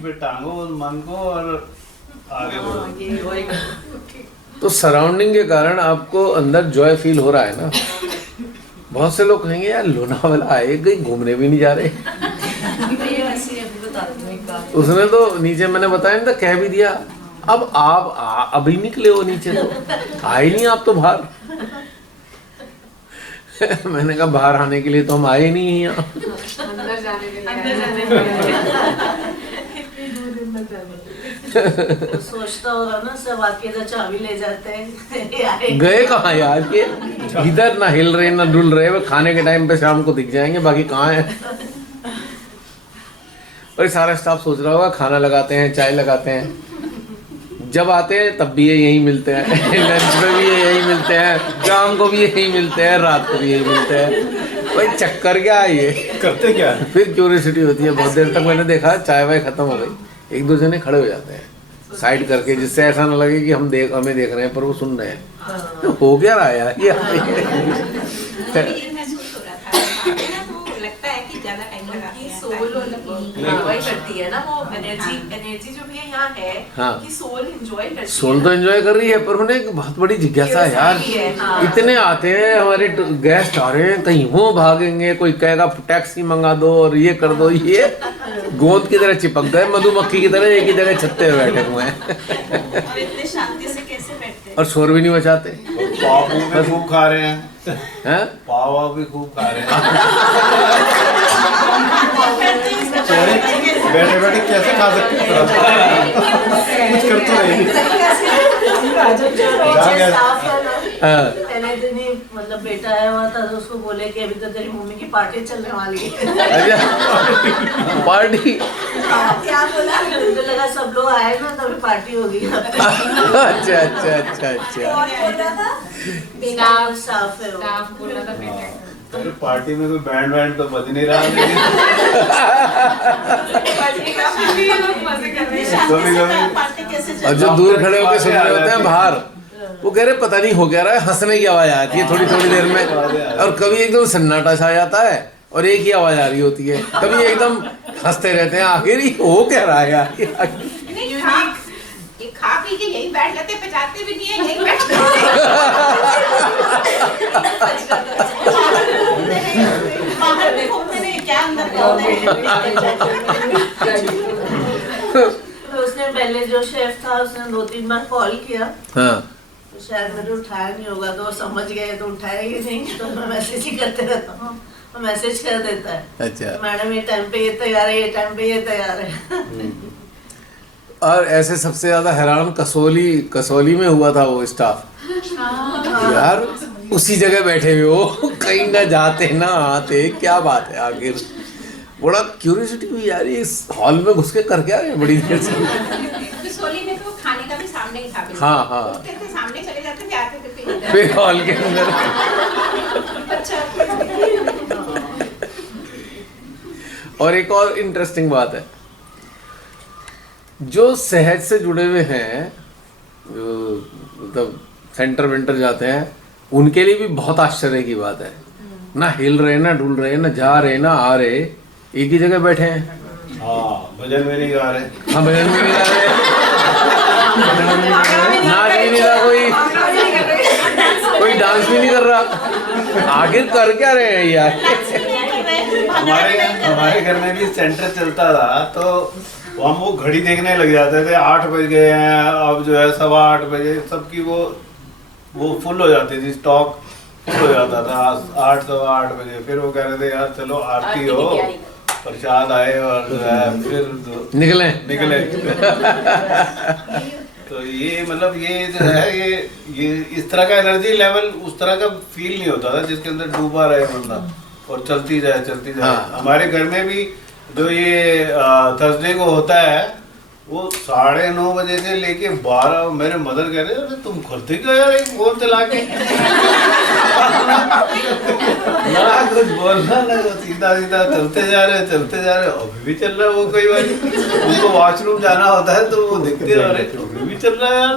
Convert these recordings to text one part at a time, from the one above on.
पे टांगो उस मन को और आगे बढ़ो। तो सराउंडिंग के कारण आपको अंदर जॉय फील हो रहा है ना। बहुत से लोग कहेंगे यार लोनावाला आए, कहीं घूमने भी नहीं जा रहे। उसने तो नीचे मैंने बताया नहीं था, कह भी दिया अब आप अभी निकले हो नीचे, तो आए नहीं आप तो बाहर। मैंने कहा बाहर आने के लिए तो हम आए नहीं हैं यहाँ, अंदर जाने के लिए सोचता होगा ना सब आके तो चाबी ले जाते हैं। गए कहाँ यार ये, इधर ना हिल रहे ना डुल रहे, वो खाने के टाइम पे शाम को दिख जाएंगे, बाकी कहाँ है। और सारा स्टाफ सोच रहा होगा खाना लगाते हैं, चाय लगाते हैं, जब आते हैं तब भी ये यही मिलते हैं, लंच में भी ये यही मिलते हैं, शाम को भी यही मिलते हैं, रात को भी यही मिलते हैं। भाई चक्कर क्या है ये, करते क्या है? फिर क्यूरियोसिटी होती है। बहुत देर तक मैंने देखा चाय वाय खत्म हो गई, एक दो जने खड़े हो जाते हैं साइड करके, जिससे ऐसा ना लगे कि हमें देख रहे हैं पर वो सुन रहे हैं। तो हो क्या रहा है यार ये महसूस हो रहा था, तो लगता है कि ज्यादा टाइम लगाती है, सोल एंजॉय करती है ना, वो एनर्जी जो भी है यहाँ है, हाँ। कि सोल एंजॉय करती है। सोल तो एंजॉय कर रही है, पर उन्हें एक बहुत बड़ी जिज्ञासा है यार। हाँ। इतने आते हैं हमारे गेस्ट आ रहे हैं, कहीं वो भागेंगे, कोई कहेगा टैक्सी मंगा दो और ये कर दो, ये गोंद की तरह चिपक गए, मधुमक्खी की तरह एक ही जगह छत्ते में बैठे हुए हैं। और इतने शांति से कैसे बैठते हैं? और शोर भी नहीं मचाते। पाव भी खूब खा रहे हैं, हैं? पाव भी खूब खा रहे हैं। बैठे बैठे कैसे खा सकते हैं? कुछ करते नहीं। मतलब बेटा आया हुआ था तो उसको बोले कि अभी तो तेरी मम्मी की पार्टी चलने वाली है। पार्टी? क्या बोला? मुझे लगा सब लोग आए ना तभी पार्टी होगी। अच्छा अच्छा अच्छा अच्छा। कौन बोल रहा था? स्टाफ है वो। स्टाफ बोल रहा था बेटा। अरे पार्टी में कोई बैंड वैंड तो बज नहीं रहा, लेकिन मजे कर रहे हैं। कभी पार्टी कैसे और जो दूर खड़े होकर सुन रहे होते हैं बाहर, वो कह रहे पता नहीं हो क्या रहा है, हंसने की आवाज आती है थोड़ी थोड़ी देर में, और कभी एकदम सन्नाटा छा जाता है और एक ही आवाज आ रही होती है, कभी एकदम हंसते रहते हैं। आखिर ये हो क्या रहा है यार? ये खा पी के यही बैठ जाते, पचाते भी नहीं है, यही बैठ बाहर में घूमते नहीं, क्या अंदर तो उसने पहले जो शेफ था उसने 2-3 बार कॉल किया, हाँ तो शायद मुझे उठाया नहीं होगा, तो वो समझ गए तो उठाया ही नहीं, तो मैं मैसेज ही करते रहता हूँ, वो मैसेज कर देता है। अच्छा। मैडम ये टाइम पे ये तैयार है, ये टाइम पे ये तैयार है। और ऐसे सबसे ज्यादा हैरान कसौली में हुआ था वो स्टाफ यार, उसी जगह बैठे हुए हो, कहीं ना जाते ना आते, क्या बात है। आखिर बड़ा क्यूरियोसिटी हुई यार, इस हॉल में घुस के कर क्या रहे हैं बड़ी देर से। सोली में तो खाने का भी सामने ही था। हाँ हाँ। उठते थे, सामने चले जाते थे, आते थे फिर हॉल के अंदर। और एक और इंटरेस्टिंग बात है, जो सहज से जुड़े हुए हैं, जो मतलब सेंटर वेंटर जाते हैं, उनके लिए भी बहुत आश्चर्य की बात है, ना हिल रहे ना डुल रहे ना जा रहे ना आ रहे, एक ही जगह बैठे हैं। हाँ, भजन में नहीं गा रहे। हाँ भजन में नहीं गा रहे, नाच भी नहीं रहा कोई डांस भी नहीं कर रहा, आखिर कर क्या रहे हैं यार? हमारे घर में भी सेंटर चलता था, तो हम वो घड़ी देखने लग जाते थे, 8 बज गए हैं, अब जो है 8:15 बजे, सबकी वो फुल हो जाती थी, स्टॉक फुल हो जाता था 8-8:15 बजे। फिर वो कह रहे थे यार चलो आरती हो, प्रसाद आए और जो है फिर निकले। तो ये मतलब ये जो है ये इस तरह का एनर्जी लेवल उस तरह का फील नहीं होता था जिसके अंदर डूबा रहे बंदा और चलती जाए। हाँ। हमारे घर में भी जो ये थर्सडे को होता है, वो 9:30 बजे से लेके 12, मेरे मदर कह रहे हैं तुम करते क्या यार, एक फोन चला के ना कुछ बोलना ना, सीधा चलते जा रहे अभी भी चल रहा है। वो कई बार उनको वॉशरूम जाना होता है तो वो देखते रहे अभी भी चल रहा है यार।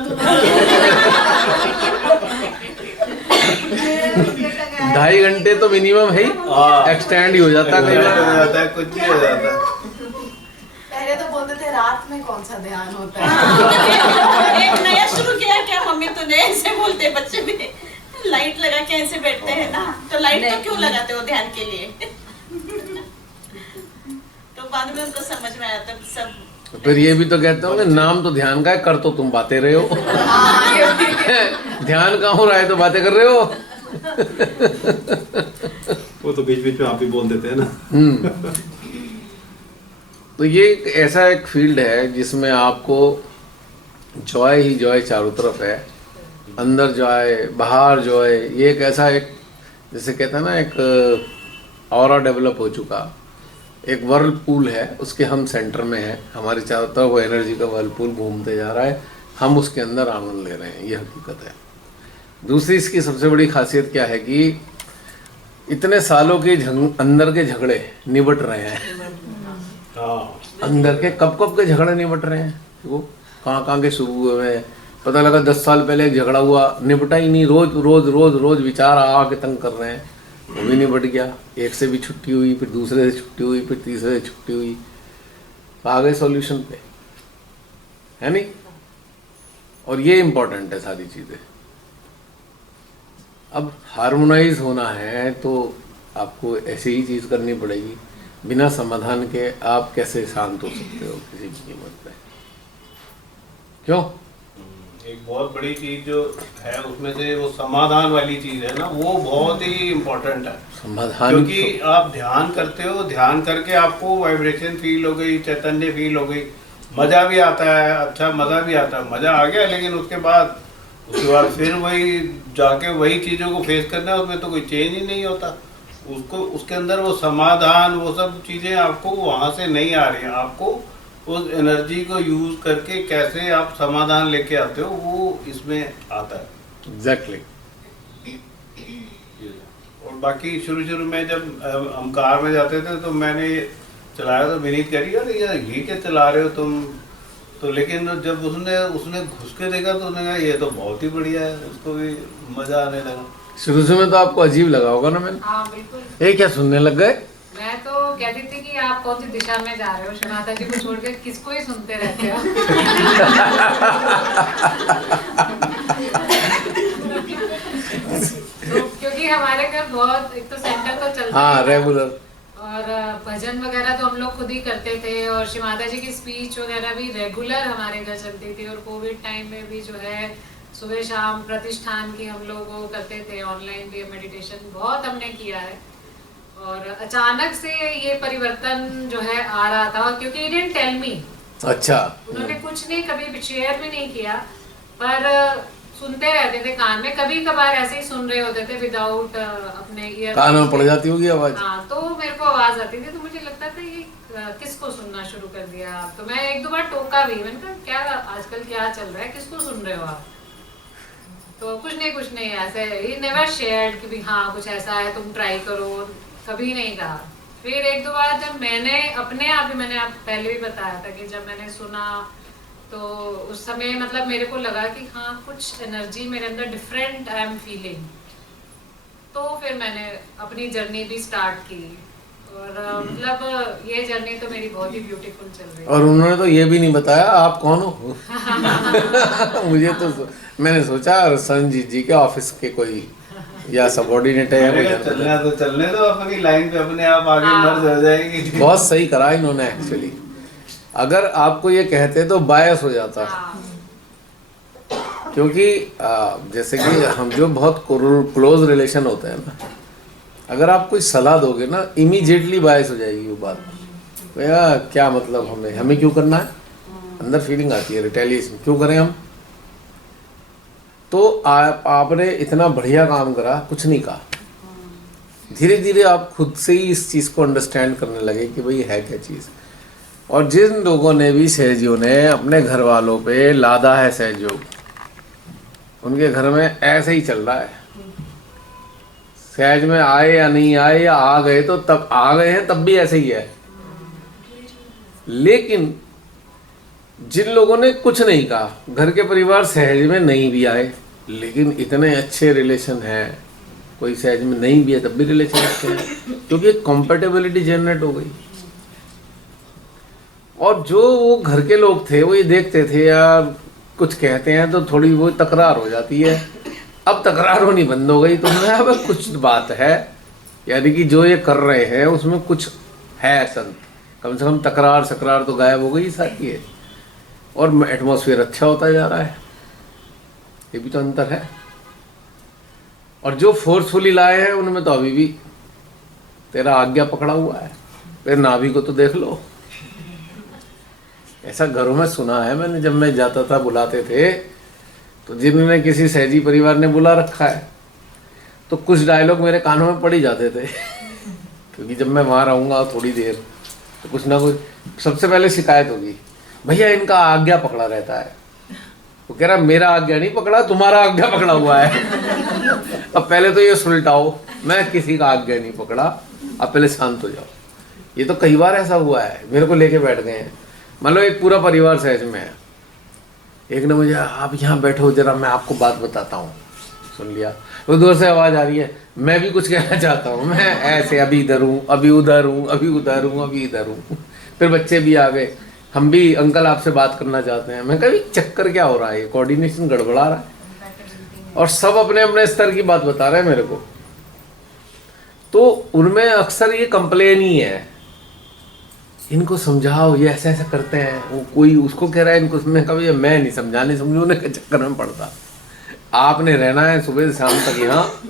2.5 घंटे तो मिनिमम है ही, एक्सटेंड ही हो जाता है, कई बार हो जाता है, कुछ ही हो जाता है। पहले तो बोलते थे रात में कौन सा ध्यान होता है? एक नया शुरू किया क्या मम्मी तूने? ऐसे बोलते हैं बच्चे भी, लाइट लगा के ऐसे बैठते हैं ना, तो लाइट तो क्यों लगाते हो ध्यान के लिए? तो बाद में उनको समझ में आया तब सब। फिर ये भी तो कहते होंगे नाम तो ध्यान का है, कर तो तुम बातें रहे हो। ध्यान कहाँ हो रहा है तो बातें कर रहे हो। वो तो बीच बीच में आप भी बोल देते हैं ना। तो ये ऐसा एक फील्ड है जिसमें आपको जॉय ही जॉय चारों तरफ है, अंदर जॉय बाहर जॉय। ये एक ऐसा एक जैसे कहते हैं ना एक ऑरा डेवलप हो चुका, एक वर्ल्ड पूल है, उसके हम सेंटर में है, हमारे चारों तरफ वो एनर्जी का वर्ल्ड पूल घूमते जा रहा है, हम उसके अंदर आनंद ले रहे हैं, ये हकीकत है। दूसरी इसकी सबसे बड़ी खासियत क्या है कि इतने सालों के अंदर के झगड़े निबट रहे हैं। अंदर के कब कब के झगड़े निबट रहे हैं, वो कहाँ के शुरू हुए हैं, पता लगा 10 साल पहले एक झगड़ा हुआ, निपटा ही नहीं, रोज रोज रोज रोज विचार आके तंग कर रहे हैं, वो भी निपट गया। एक से भी छुट्टी हुई, फिर दूसरे से छुट्टी हुई, फिर तीसरे से छुट्टी हुई, तो आ गए सॉल्यूशन पे, है नहीं। और ये इम्पोर्टेंट है सारी चीज़ें। अब हार्मोनाइज होना है तो आपको ऐसी ही चीज़ करनी पड़ेगी, बिना समाधान के आप कैसे शांत हो सकते हो किसी भी कीमत पे, क्यों? एक बहुत बड़ी चीज जो है उसमें से वो समाधान वाली चीज है ना, वो बहुत ही इम्पोर्टेंट है। समाधान क्योंकि आप ध्यान करते हो, ध्यान करके आपको वाइब्रेशन फील हो गई, चैतन्य फील हो गई, मजा भी आता है, अच्छा मजा भी आता है, मजा आ गया, लेकिन उसके बाद फिर वही जाके वही चीज़ों को फेस करना है, उसमें तो कोई चेंज ही नहीं होता। उसको उसके अंदर वो समाधान वो सब चीज़ें आपको वहाँ से नहीं आ रही हैं, आपको उस एनर्जी को यूज़ करके कैसे आप समाधान लेके आते हो वो इसमें आता है। एग्जैक्टली। और बाकी शुरू में जब हम कार में जाते थे तो मैंने चलाया तो विनीत करी यार ये क्या चला रहे हो तुम, तो लेकिन जब उसने घुस के देखा तो उसने कहा ये तो बहुत ही बढ़िया है, उसको भी मजा आने लगा। शुरू में तो आपको अजीब लगा होगा ना? मैंने हाँ बिल्कुल। ये क्या सुनने लग गए? मैं तो कहती थी कि आप कौन सी दिशा में जा रहे हो, श्री माता जी को छोड़ के किसको ही सुनते रहते हो। तो क्योंकि हमारे घर बहुत एक तो सेंटर तो चलता हाँ रेगुलर, और भजन वगैरह तो हम लोग खुद ही करते थे, और श्री माता जी की स्पीच वगैरह भी रेगुलर हमारे घर चलती थी। और कोविड टाइम में भी जो है सुबह शाम प्रतिष्ठान की हम लोग वो करते थे, ऑनलाइन भी मेडिटेशन बहुत हमने किया है। और अचानक से ये परिवर्तन जो है आ रहा था, क्योंकि डिडंट टेल मी, अच्छा उन्होंने कुछ नहीं कभी शेयर भी नहीं किया, पर सुनते रहते थे कान में, कभी कभार ऐसे ही सुन रहे होते थे विदाउट अपने ईयर, कान में पड़ जाती होगी आवाज। हाँ, तो मेरे को आवाज आती थी, तो मुझे लगता था ये किसको सुनना शुरू कर दिया आप। तो मैं 1-2 बार टोका भी, मैंने कहा क्या आजकल क्या चल रहा है, किसको सुन रहे हो आप? तो कुछ नहीं ऐसे ही नेवर शेयर्ड कि भी हाँ कुछ ऐसा है तुम ट्राई करो, कभी नहीं कहा। फिर 1-2 बार जब मैंने अपने आप ही, मैंने आप पहले भी बताया था कि जब मैंने सुना तो उस समय मतलब मेरे को लगा कि हाँ कुछ एनर्जी मेरे अंदर डिफरेंट आई एम फीलिंग। तो फिर मैंने अपनी जर्नी भी स्टार्ट की, और मतलब ये जर्नी तो मेरी बहुत ही ब्यूटीफुल चल रही है। और उन्होंने तो ये भी नहीं बताया आप कौन हो। मुझे तो मैंने सोचा संजीत जी के ऑफिस के कोई या सबऑर्डिनेट है या कोई। चलने दो अपनी लाइन पे, अपने आप आगे मर्ज हो जाएगी। बहुत सही करा इन्होंने एक्चुअली, अगर आपको ये कहते तो बायस हो जाता। क्योंकि जैसे कि हम जो बहुत क्लोज रिलेशन होते हैं ना, अगर आप कोई सलाह दोगे ना इमीडिएटली बायस हो जाएगी वो बात। भैया क्या मतलब, हमें क्यों करना है, अंदर फीलिंग आती है रिटेलिएशन, क्यों करें हम। तो आपने इतना बढ़िया काम करा, कुछ नहीं कहा, धीरे धीरे आप खुद से ही इस चीज़ को अंडरस्टैंड करने लगे कि भाई है क्या चीज़। और जिन लोगों ने भी सहजियों ने अपने घर वालों पे लादा है सहयोग, उनके घर में ऐसे ही चल रहा है। सहज में आए या नहीं आए, या आ गए तो तब आ गए हैं, तब भी ऐसे ही है। लेकिन जिन लोगों ने कुछ नहीं कहा, घर के परिवार सहज में नहीं भी आए लेकिन इतने अच्छे रिलेशन हैं, कोई सहज में नहीं भी है तब भी रिलेशन अच्छे हैं, क्योंकि एक कॉम्पेटेबिलिटी जनरेट हो गई। और जो वो घर के लोग थे वो ये देखते थे यार कुछ कहते हैं तो थोड़ी वो तकरार हो जाती है। अब तकरार होनी बंद हो गई तो मैं अब कुछ बात है, यानी कि जो ये कर रहे हैं उसमें कुछ है संत, कम से कम तकरार सकरार तो गायब हो गई सारी है, और एटमॉस्फेयर अच्छा होता जा रहा है, ये भी तो अंतर है। और जो फोर्सफुली लाए हैं उनमें तो अभी भी तेरा आज्ञा पकड़ा हुआ है। फिर नाभि को तो देख लो। ऐसा घरों में सुना है मैंने, जब मैं जाता था बुलाते थे तो जिन्होंने किसी सहजी परिवार ने बुला रखा है तो कुछ डायलॉग मेरे कानों में पड़ ही जाते थे क्योंकि जब मैं वहाँ रहूँगा थोड़ी देर तो कुछ ना कुछ सबसे पहले शिकायत होगी, भैया इनका आज्ञा पकड़ा रहता है। वो कह रहा मेरा आज्ञा नहीं पकड़ा, तुम्हारा आज्ञा पकड़ा हुआ है। अब पहले तो ये सुलटाओ, मैं किसी का आज्ञा नहीं पकड़ा, अब पहले शांत हो जाओ। ये तो कई बार ऐसा हुआ है, मेरे को लेके बैठ गए हैं, मान लो एक पूरा परिवार सहज में है, एक ने मुझे आप यहाँ बैठो जरा मैं आपको बात बताता हूँ, सुन लिया, वो दूर से आवाज़ आ रही है, मैं भी कुछ कहना चाहता हूँ, मैं ऐसे अभी इधर हूँ अभी उधर हूँ अभी उधर हूँ अभी इधर हूँ। फिर बच्चे भी आ गए, हम भी अंकल आपसे बात करना चाहते हैं। मैं कभी चक्कर क्या हो रहा है, कोऑर्डिनेशन गड़बड़ा रहा है, और सब अपने अपने स्तर की बात बता रहे हैं मेरे को। तो उनमें अक्सर ये कंप्लेन ही है, इनको समझाओ ये ऐसा ऐसा करते हैं, वो कोई उसको कह रहा है इनको, मैं कभी मैं नहीं समझाने समझूने के चक्कर में पड़ता। आपने रहना है सुबह से शाम तक यहाँ,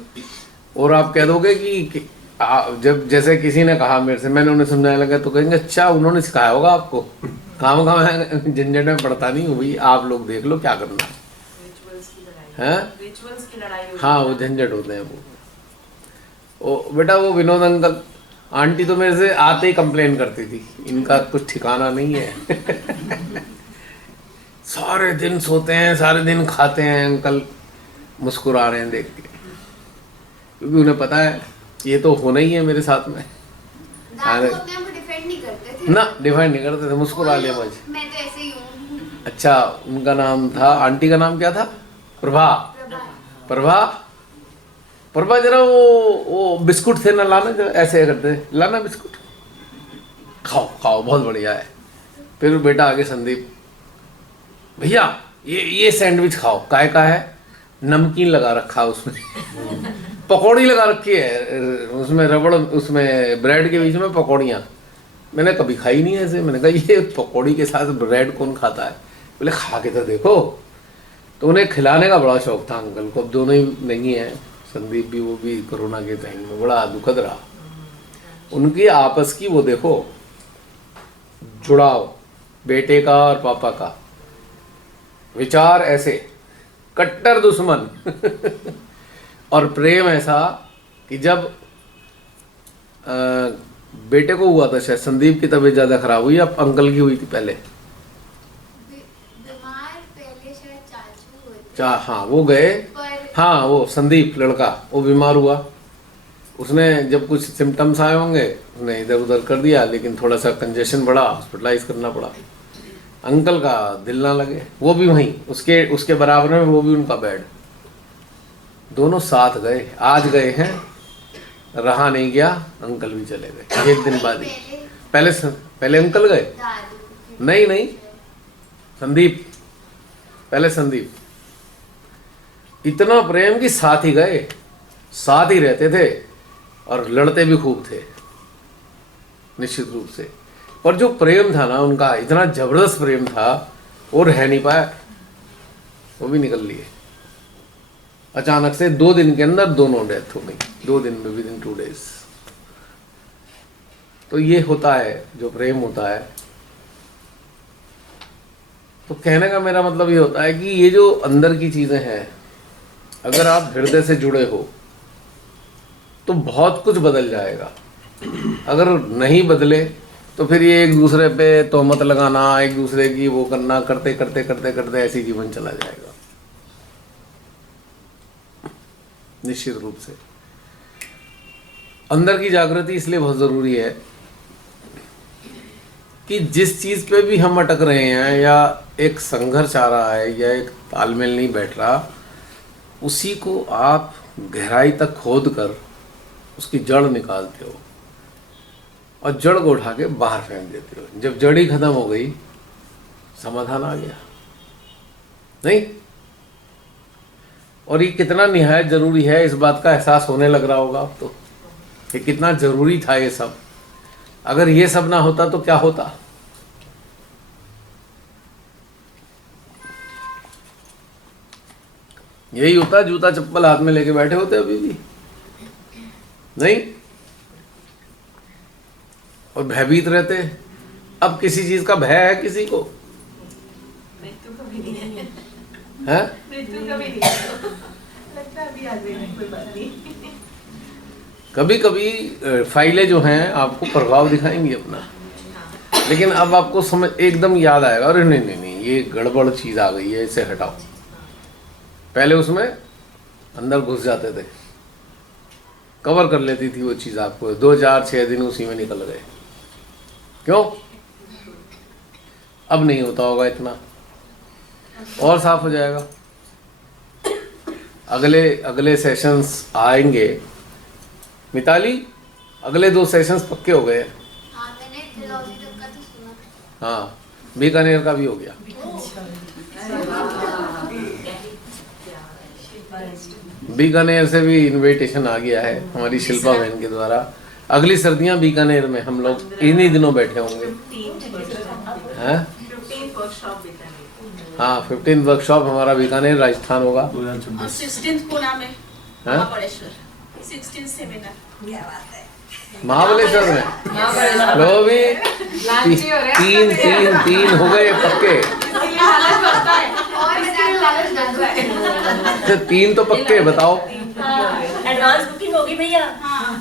और आप कह दोगे कि जब जैसे किसी ने कहा मेरे से, मैंने उन्हें समझाने लगा तो कहेंगे अच्छा उन्होंने सिखाया होगा आपको, काम का मैं झंझट में पड़ता नहीं हूँ भाई, आप लोग देख लो क्या करना है। रिचुअल्स की लड़ाई होती हाँ वो झंझट होते हैं वो बेटा वो विनोद अंकल आंटी तो मेरे से आते ही कंप्लेन करती थी, इनका कुछ ठिकाना नहीं है। सारे दिन सोते हैं सारे दिन खाते हैं, अंकल मुस्कुरा रहे हैं देख के, क्योंकि उन्हें पता है ये तो होना ही है मेरे साथ में। डिफेंड नहीं करते थे ना, डिफाइंड नहीं करते थे, मुस्कुरा लिया मुझे। मैं तो ऐसे ही हूँ। अच्छा उनका नाम था, आंटी का नाम क्या था? प्रभा। प्रभा प्रभा जरा वो बिस्कुट थे ना, लाना जरा, ऐसे करते लाना बिस्कुट, खाओ खाओ बहुत बढ़िया है। फिर बेटा आगे संदीप, भैया ये सैंडविच खाओ, काय का है? नमकीन लगा रखा उसमें, पकौड़ी लगा रखी है उसमें, रबड़ उसमें ब्रेड के बीच में पकौड़ियाँ। मैंने कभी खाई नहीं ऐसे, मैंने कहा ये पकौड़ी के साथ ब्रेड कौन खाता है? बोले खा के तो देखो। तो उन्हें खिलाने का बड़ा शौक था अंकल को, अब दोनों ही नहीं है, संदीप भी वो भी कोरोना के टाइम में बड़ा दुखद रहा। उनकी आपस की वो देखो जुड़ाव, बेटे का और पापा का, विचार ऐसे, कट्टर दुश्मन और प्रेम ऐसा कि जब बेटे को हुआ था शायद, संदीप की तबीयत ज़्यादा खराब हुई, अब अंकल की हुई थी पहले। बीमार पहले शायद चाचू हुए थे। हाँ वो गए, हाँ वो संदीप लड़का वो बीमार हुआ, उसने जब कुछ सिम्टम्स आए होंगे उसने इधर उधर कर दिया, लेकिन थोड़ा सा कंजेशन बढ़ा, हॉस्पिटलाइज करना पड़ा। अंकल का दिल ना लगे, वो भी वहीं उसके बराबर में, वो भी उनका बेड, दोनों साथ गए। आज गए हैं, रहा नहीं गया, अंकल भी चले गए एक दिन बाद ही। पहले अंकल गए, नहीं संदीप, पहले संदीप। इतना प्रेम कि साथ ही गए, साथ ही रहते थे और लड़ते भी खूब थे निश्चित रूप से। और जो प्रेम था ना उनका, इतना जबरदस्त प्रेम था, वो रह नहीं पाया, वो भी निकल लिए अचानक से। 2 दिन के अंदर दोनों डेथ हो गई, 2 दिन में, विद इन 2 days। तो ये होता है जो प्रेम होता है। तो कहने का मेरा मतलब ये होता है कि ये जो अंदर की चीजें हैं, अगर आप हृदय से जुड़े हो तो बहुत कुछ बदल जाएगा। अगर नहीं बदले तो फिर ये एक दूसरे पे तोहमत लगाना, एक दूसरे की वो करना, करते करते करते करते ऐसे ही जीवन चला जाएगा निश्चित रूप से। अंदर की जागृति इसलिए बहुत जरूरी है कि जिस चीज पे भी हम अटक रहे हैं, या एक संघर्ष आ रहा है, या एक तालमेल नहीं बैठ रहा, उसी को आप गहराई तक खोद कर उसकी जड़ निकालते हो और जड़ को उठा के बाहर फेंक देते हो। जब जड़ ही खत्म हो गई, समाधान आ गया। नहीं? और ये कितना निहायत जरूरी है, इस बात का एहसास होने लग रहा होगा अब तो, कि कितना जरूरी था ये सब। अगर ये सब ना होता तो क्या होता? यही होता, जूता चप्पल हाथ में लेके बैठे होते अभी भी, नहीं? और भयभीत रहते। अब किसी चीज का भय है किसी को? मृत्यु कभी नहीं है, है? मृत्यु कभी नहीं है, लगता है अभी आ जाएगा, कोई बात नहीं। कभी कभी फाइलें जो हैं आपको प्रभाव दिखाएंगी अपना, लेकिन अब आपको समझ एकदम याद आएगा, अरे नहीं नहीं नहीं, ये गड़बड़ चीज आ गई है, इसे हटाओ। पहले उसमें अंदर घुस जाते थे, कवर कर लेती थी वो चीज आपको, 2 4 6 दिन उसी में निकल गए। क्यों? अब नहीं होता होगा इतना, और साफ हो जाएगा। अगले सेशंस आएंगे। मिताली, अगले 2 सेशंस पक्के हो गए। हाँ, मैंने फिलॉसफी तक का तो सुना। हाँ, बीकानेर का भी हो गया। बीकानेर से भी इनविटेशन आ गया है हमारी शिल्पा बहन के द्वारा। अगली सर्दियां बीकानेर में हम लोग इन्हीं दिनों बैठे होंगे। हैं? 15 वर्कशॉप बीकानेर। हाँ, 15 वर्कशॉप हमारा बीकानेर राजस्थान होगा। और 16 पुणे में हाँ? महाबलेश्वर 16 सेमिनार। महाबलेश्वर में लो भी लालची हो रहे हैं। तीन हो गए पक्के। इसलिए हालत बढ़ता है। और मैंने लालच डाल रहा है। 3 तो पक्के, बताओ। एडवांस बुकिंग होगी भैया।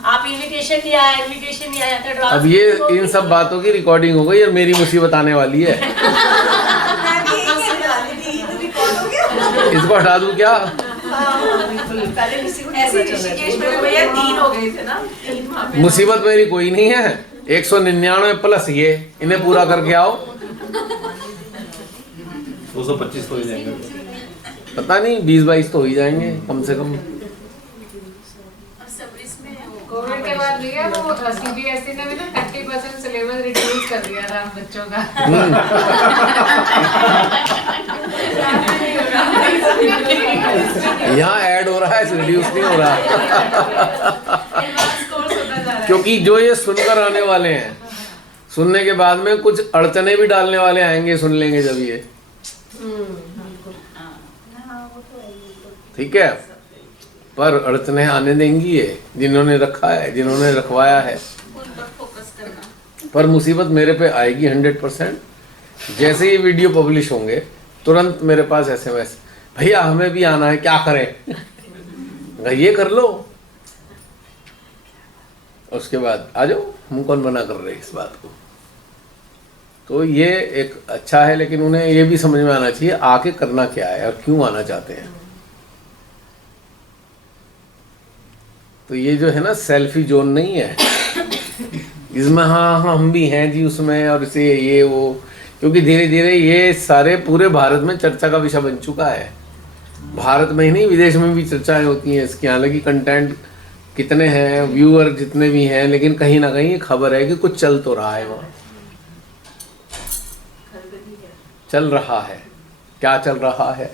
आप इनविटेशन नहीं आया, इनविटेशन नहीं आया तो एडवांस। अब ये इन सब बातों की रिकॉर्डिंग हो गई और मेरी मुसीबत आने वाली है। इसको हटा दूं क्या? ऐसे ऋषिकेश में भैया 3 हो गए थे ना, 3 वहाँ पे। मुसीबत मेरी कोई नहीं है, 199 प्लस ये, इन्हें पूरा करके आओ। 225 तो हो जाएंगे। पता नहीं 20-22 तो हो ही जाएंगे कम से कम। और सब इसमें कोविड के बाद लिया वो सीबीएसई ने भी ना 30% सिलेबस रिड्यूस कर दिया था बच्चों का। यहाँ ऐड हो रहा है, रिड्यूस नहीं हो रहा। एडवांस कोर्स होता जा रहा है। क्योंकि जो ये सुनकर आने वाले हैं, सुनने के बाद में कुछ अड़चने भी डालने वाले आएंगे, सुन लेंगे जब ये। ठीक है, पर अड़चने आने देंगी ये जिन्होंने रखा है, जिन्होंने रखवाया है। उन पर फोकस करना। पर मुसीबत मेरे पे आएगी 100%। जैसे ही वीडियो पब्लिश होंगे तुरंत मेरे पास SMS, भैया हमें भी आना है, क्या करें? ये कर लो, उसके बाद आ जाओ। हम कौन मना कर रहे हैं इस बात को? तो ये एक अच्छा है, लेकिन उन्हें ये भी समझ में आना चाहिए आके करना क्या है और क्यों आना चाहते हैं। तो ये जो है ना, सेल्फी जोन नहीं है इसमें। हाँ हम भी हैं जी उसमें, और इसे ये वो, क्योंकि धीरे धीरे ये सारे पूरे भारत में चर्चा का विषय बन चुका है। भारत में ही नहीं, विदेश में भी चर्चाएं होती हैं इसकी। हालांकि कंटेंट कितने हैं, व्यूअर जितने भी हैं, लेकिन कहीं ना कहीं खबर है कि कुछ चल तो रहा है वहाँ, चल रहा है। क्या चल रहा है?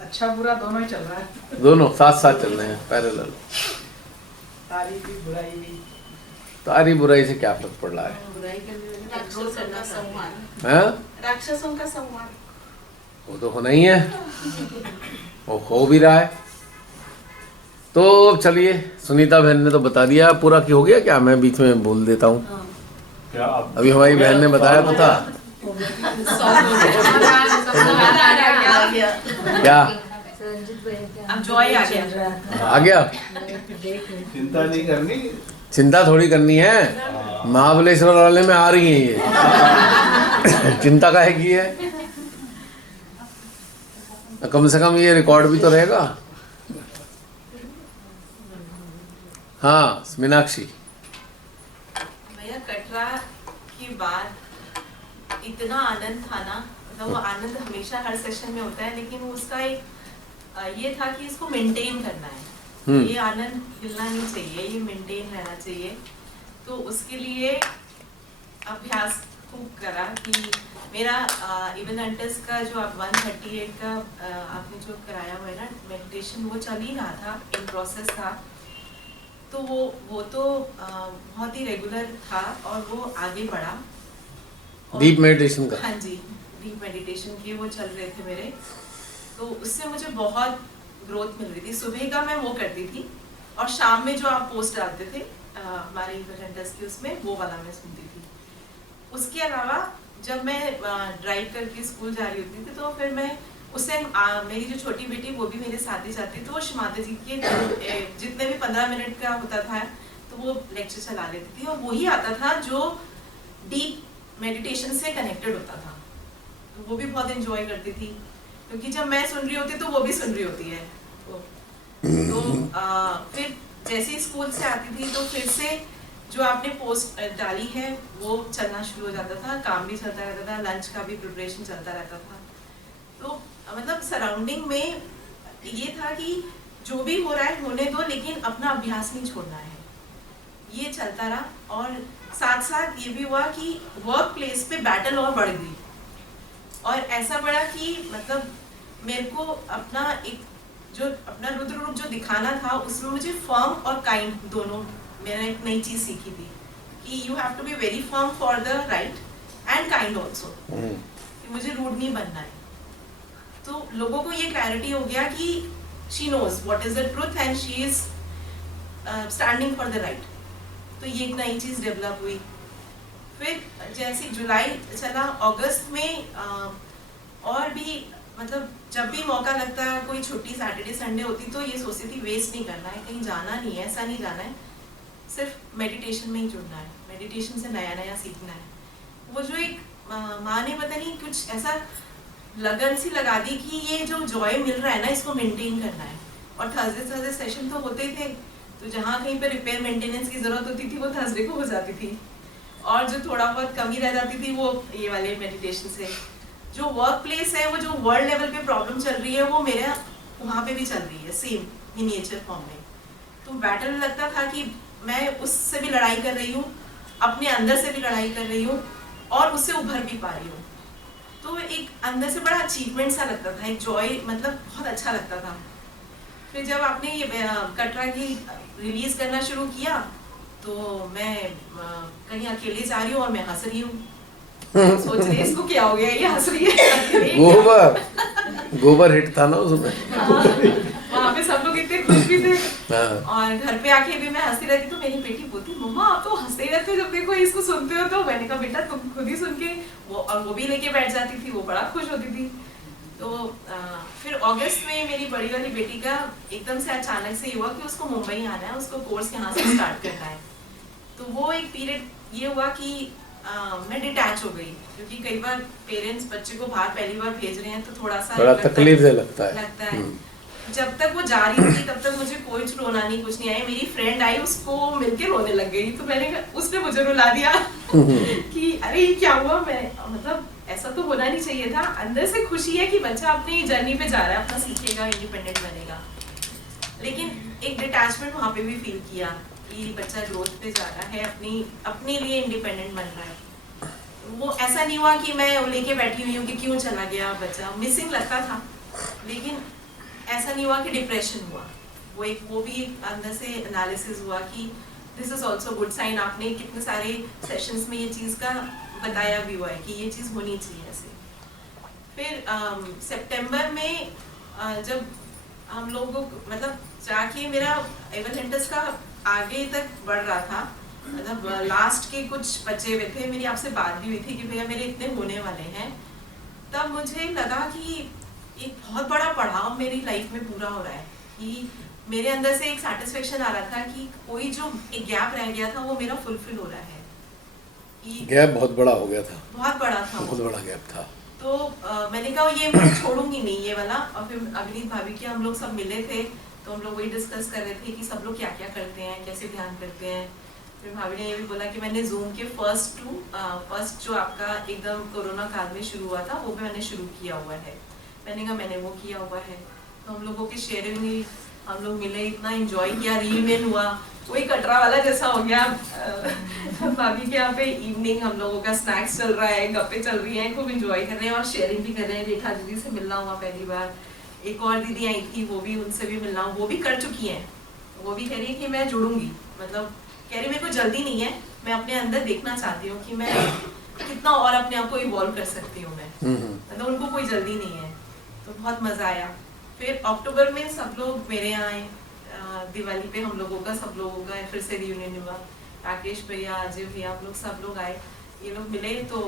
अच्छा बुरा दोनों ही चल रहा है। दोनों साथ साथ चल रहे हैं, पैरेलल। तारीफ भी बुराई भी। तारी बुराई से क्या फर्क पड़ रहा है? राक्षसों का संहार। हैं? राक्षसों का संहार। वो तो होना ही है, वो हो भी रहा है। तो अब चलिए, सुनीता बहन ने तो बता दिया पूरा। क्या हो गया क्या? मैं बीच में बोल देता हूँ। क्या आप अभी हमारी बहन ने बताया तो था। क्या अब जॉय आ गया। आ गया? चिंता नहीं करनी, चिंता थोड़ी करनी है, महाबलेश्वर वाले में आ रही है ये। चिंता काहे की है? कम से कम ये रिकॉर्ड भी तो रहेगा। हाँ मीनाक्षी, भैया कटरा की बात इतना आनंद था ना, मतलब वो आनंद हमेशा हर सेशन में होता है, लेकिन उसका एक ये था कि इसको मेंटेन करना है। ये आनंद हिलना नहीं चाहिए, ये मेंटेन रहना चाहिए। तो उसके लिए अभ्यास खूब करा कि मेरा इवन हंटर्स का जो आप 138 का आपने जो कराया हुआ है ना मेडिटेशन, वो चल ही रहा था, इन प्रोसेस था। तो वो तो बहुत ही रेगुलर था और वो आगे बढ़ा। डीप मेडिटेशन का? हाँ जी, डीप मेडिटेशन के वो चल रहे थे मेरे, तो उससे मुझे बहुत ग्रोथ मिल रही थी। सुबह का मैं वो करती थी और शाम में जो आप पोस्ट डालते थे हमारे इवेंटर्स के, उसमें वो वाला मैं सुनती थी। उसके अलावा जब मैं ड्राइव करके स्कूल जा रही होती थी तो फिर मैं उस टाइम मेरी जो छोटी बेटी वो भी मेरे साथ ही जाती थी, तो वो माता जी के जितने भी 15 मिनट का होता था तो वो लेक्चर चला लेती थी और वही आता था जो डीप मेडिटेशन से कनेक्टेड होता था। तो वो भी बहुत एंजॉय करती थी क्योंकि जब मैं सुन रही होती तो वो भी सुन रही होती है। तो फिर जैसे ही स्कूल से आती थी तो फिर से जो आपने पोस्ट डाली है वो चलना शुरू हो जाता था, काम भी चलता रहता था, लंच का भी प्रिपरेशन चलता रहता था। तो मतलब सराउंडिंग में ये था कि जो भी हो रहा है होने दो, लेकिन अपना अभ्यास नहीं छोड़ना है। ये चलता रहा और साथ साथ ये भी हुआ कि वर्क प्लेस पे बैटल और बढ़ गई और ऐसा बढ़ा कि मतलब मेरे को अपना एक जो अपना रुद्र रूप जो दिखाना था उसमें मुझे फर्म और काइंड दोनों, मैंने एक नई चीज सीखी थी कि you have to be very firm for the right and kind also, मुझे रूड नहीं बनना है। तो लोगों को ये क्लैरिटी हो गया कि she knows what is the truth and she is standing for the right. तो ये एक नई चीज डेवलप हुई। फिर जैसे जुलाई चला, अगस्त में और भी मतलब जब भी मौका लगता है, कोई छुट्टी सैटरडे संडे होती तो ये सोचती थी वेस्ट नहीं करना है, कहीं जाना नहीं है, ऐसा नहीं जाना है, सिर्फ मेडिटेशन में ही जुड़ना है, मेडिटेशन से नया नया सीखना है। वो जो एक माँ ने पता नहीं कुछ ऐसा लगन सी लगा दी कि ये जो जॉय मिल रहा है ना इसको मेंटेन करना है। और थर्सडे सेशन तो होते ही थे, तो जहाँ कहीं पर रिपेयर मेंटेनेंस की जरूरत होती थी वो थर्सडे को हो जाती थी और जो थोड़ा बहुत कमी रह जाती थी वो ये वाले मेडिटेशन से। जो वर्क प्लेस है, वो जो वर्ल्ड लेवल पे प्रॉब्लम चल रही है वो मेरे वहाँ पे भी चल रही है सेम मिनिएचर फॉर्म में। तो बैटल लगता था कि मैं उससे भी लड़ाई कर रही हूँ, अपने अंदर से भी लड़ाई कर रही हूँ और उससे उभर भी पा रही हूँ। तो एक अंदर से बड़ा अचीवमेंट सा लगता था, एक जॉय, मतलब बहुत अच्छा लगता था। फिर जब आपने ये कटरा की रिलीज करना शुरू किया तो मैं कहीं अकेले जा रही हूँ और मैं हंस रही हूँ, सोच रही इसको क्या हो गया, ये हंस रही है। गोबर हिट था ना उसमें। वहाँ पे सब लोग इतने खुश भी थे और घर पे आके भी मैं हंसती रहती। तो मेरी बेटी बोलती मम्मा आप तो हंसते ही रहते हो जब देखो इसको सुनते हो। तो मैंने कहा बेटा तुम खुद ही सुन के वो भी लेके बैठ जाती थी, वो बड़ा खुश होती थी। तो फिर अगस्त में मेरी बड़ी वाली बेटी का एकदम से अचानक से हुआ कि उसको मुंबई आना है, उसको कोर्स यहाँ से स्टार्ट करना है। तो वो एक पीरियड ये हुआ कि मैं डिटैच हो गई, क्योंकि कई बार पेरेंट्स बच्चे को बाहर पहली बार भेज रहे हैं तो थोड़ा सा तकलीफ से लगता है। जब तक वो जा रही थी तब तक मुझे कोई रोना नहीं, कुछ नहीं आया। मेरी फ्रेंड आई, उसको मिलके रोने लग गई, तो मैंने उसने मुझे रुला दिया कि अरे ये क्या हुआ। मैं मतलब ऐसा तो होना नहीं चाहिए था। अंदर से खुशी है कि बच्चा अपनी जर्नी पे जा रहा है, अपना सीखेगा, इंडिपेंडेंट बनेगा, लेकिन एक डिटैचमेंट वहाँ पे भी फील किया कि बच्चा ग्रोथ पे जा रहा है, अपने लिए इंडिपेंडेंट बन रहा है। वो ऐसा नहीं हुआ कि मैं लेके बैठी हुई हूँ कि क्यों चला गया बच्चा, मिसिंग लगता था, लेकिन ऐसा नहीं हुआ कि डिप्रेशन हुआ। वो भी एक अंदर से एनालिसिस हुआ कि this is also good sign. आपने कितने सारे सेशंस में ये चीज़ का बताया भी हुआ है कि ये चीज़ होनी चाहिए ऐसे। फिर सितंबर में जब हम लोगों को मतलब जाके मेरा एवन हंटर्स का आगे तक बढ़ रहा था, मतलब लास्ट के कुछ बचे हुए थे, मेरी आपसे बात भी हुई थी कि भैया मेरे इतने होने वाले हैं, तब मुझे लगा कि एक बहुत बड़ा पड़ाव मेरी लाइफ में पूरा हो रहा है कि मेरे अंदर से एक सेटिस्फेक्शन आ रहा था कि कोई जो एक गैप रह गया था वो मेरा फुलफिल हो रहा है। गैप बहुत बड़ा हो गया था, बहुत बड़ा था, बहुत बड़ा गैप था। तो मैंने कहा ये मैं छोड़ूंगी नहीं ये वाला। और फिर अभिनीत भाभी के हम लोग सब मिले थे तो हम लोग वही डिस्कस कर रहे थे कि सब लोग क्या क्या करते हैं, कैसे ध्यान करते हैं। फिर भाभी ने ये भी बोला कि मैंने जूम के फर्स्ट जो आपका एकदम कोरोना काल में शुरू हुआ था वो भी मैंने शुरू किया हुआ है। मैंने कहा मैंने वो किया हुआ है। तो हम लोगों की शेयरिंग हुई हम लोग मिले, इतना एंजॉय किया, रीयूनियन हुआ, वही कटरा वाला जैसा हो गया। भाभी के यहाँ पे इवनिंग हम लोगों का स्नैक्स चल रहा है, गप्पे चल रही हैं, खूब एंजॉय कर रहे हैं और शेयरिंग भी कर रहे हैं। रेखा दीदी से मिलना हुआ पहली बार, एक और दीदी आई थी, वो भी, उनसे भी मिलना, वो भी कर चुकी हैं, वो भी कह रही है कि मैं जुड़ूंगी, मतलब कह रही मेरे को जल्दी नहीं है, मैं अपने अंदर देखना चाहती हूँ कि मैं कितना और अपने आप को इवॉल्व कर सकती हूँ मैं, मतलब उनको कोई जल्दी नहीं है। तो बहुत मजा आया। फिर अक्टूबर में सब लोग मेरे यहाँ आए, दिवाली पे हम लोगों का, सब लोगों का फिर से रियूनियन हुआ। राकेश भैया, अजय भैया, आप लोग सब लोग आए, ये लोग मिले, तो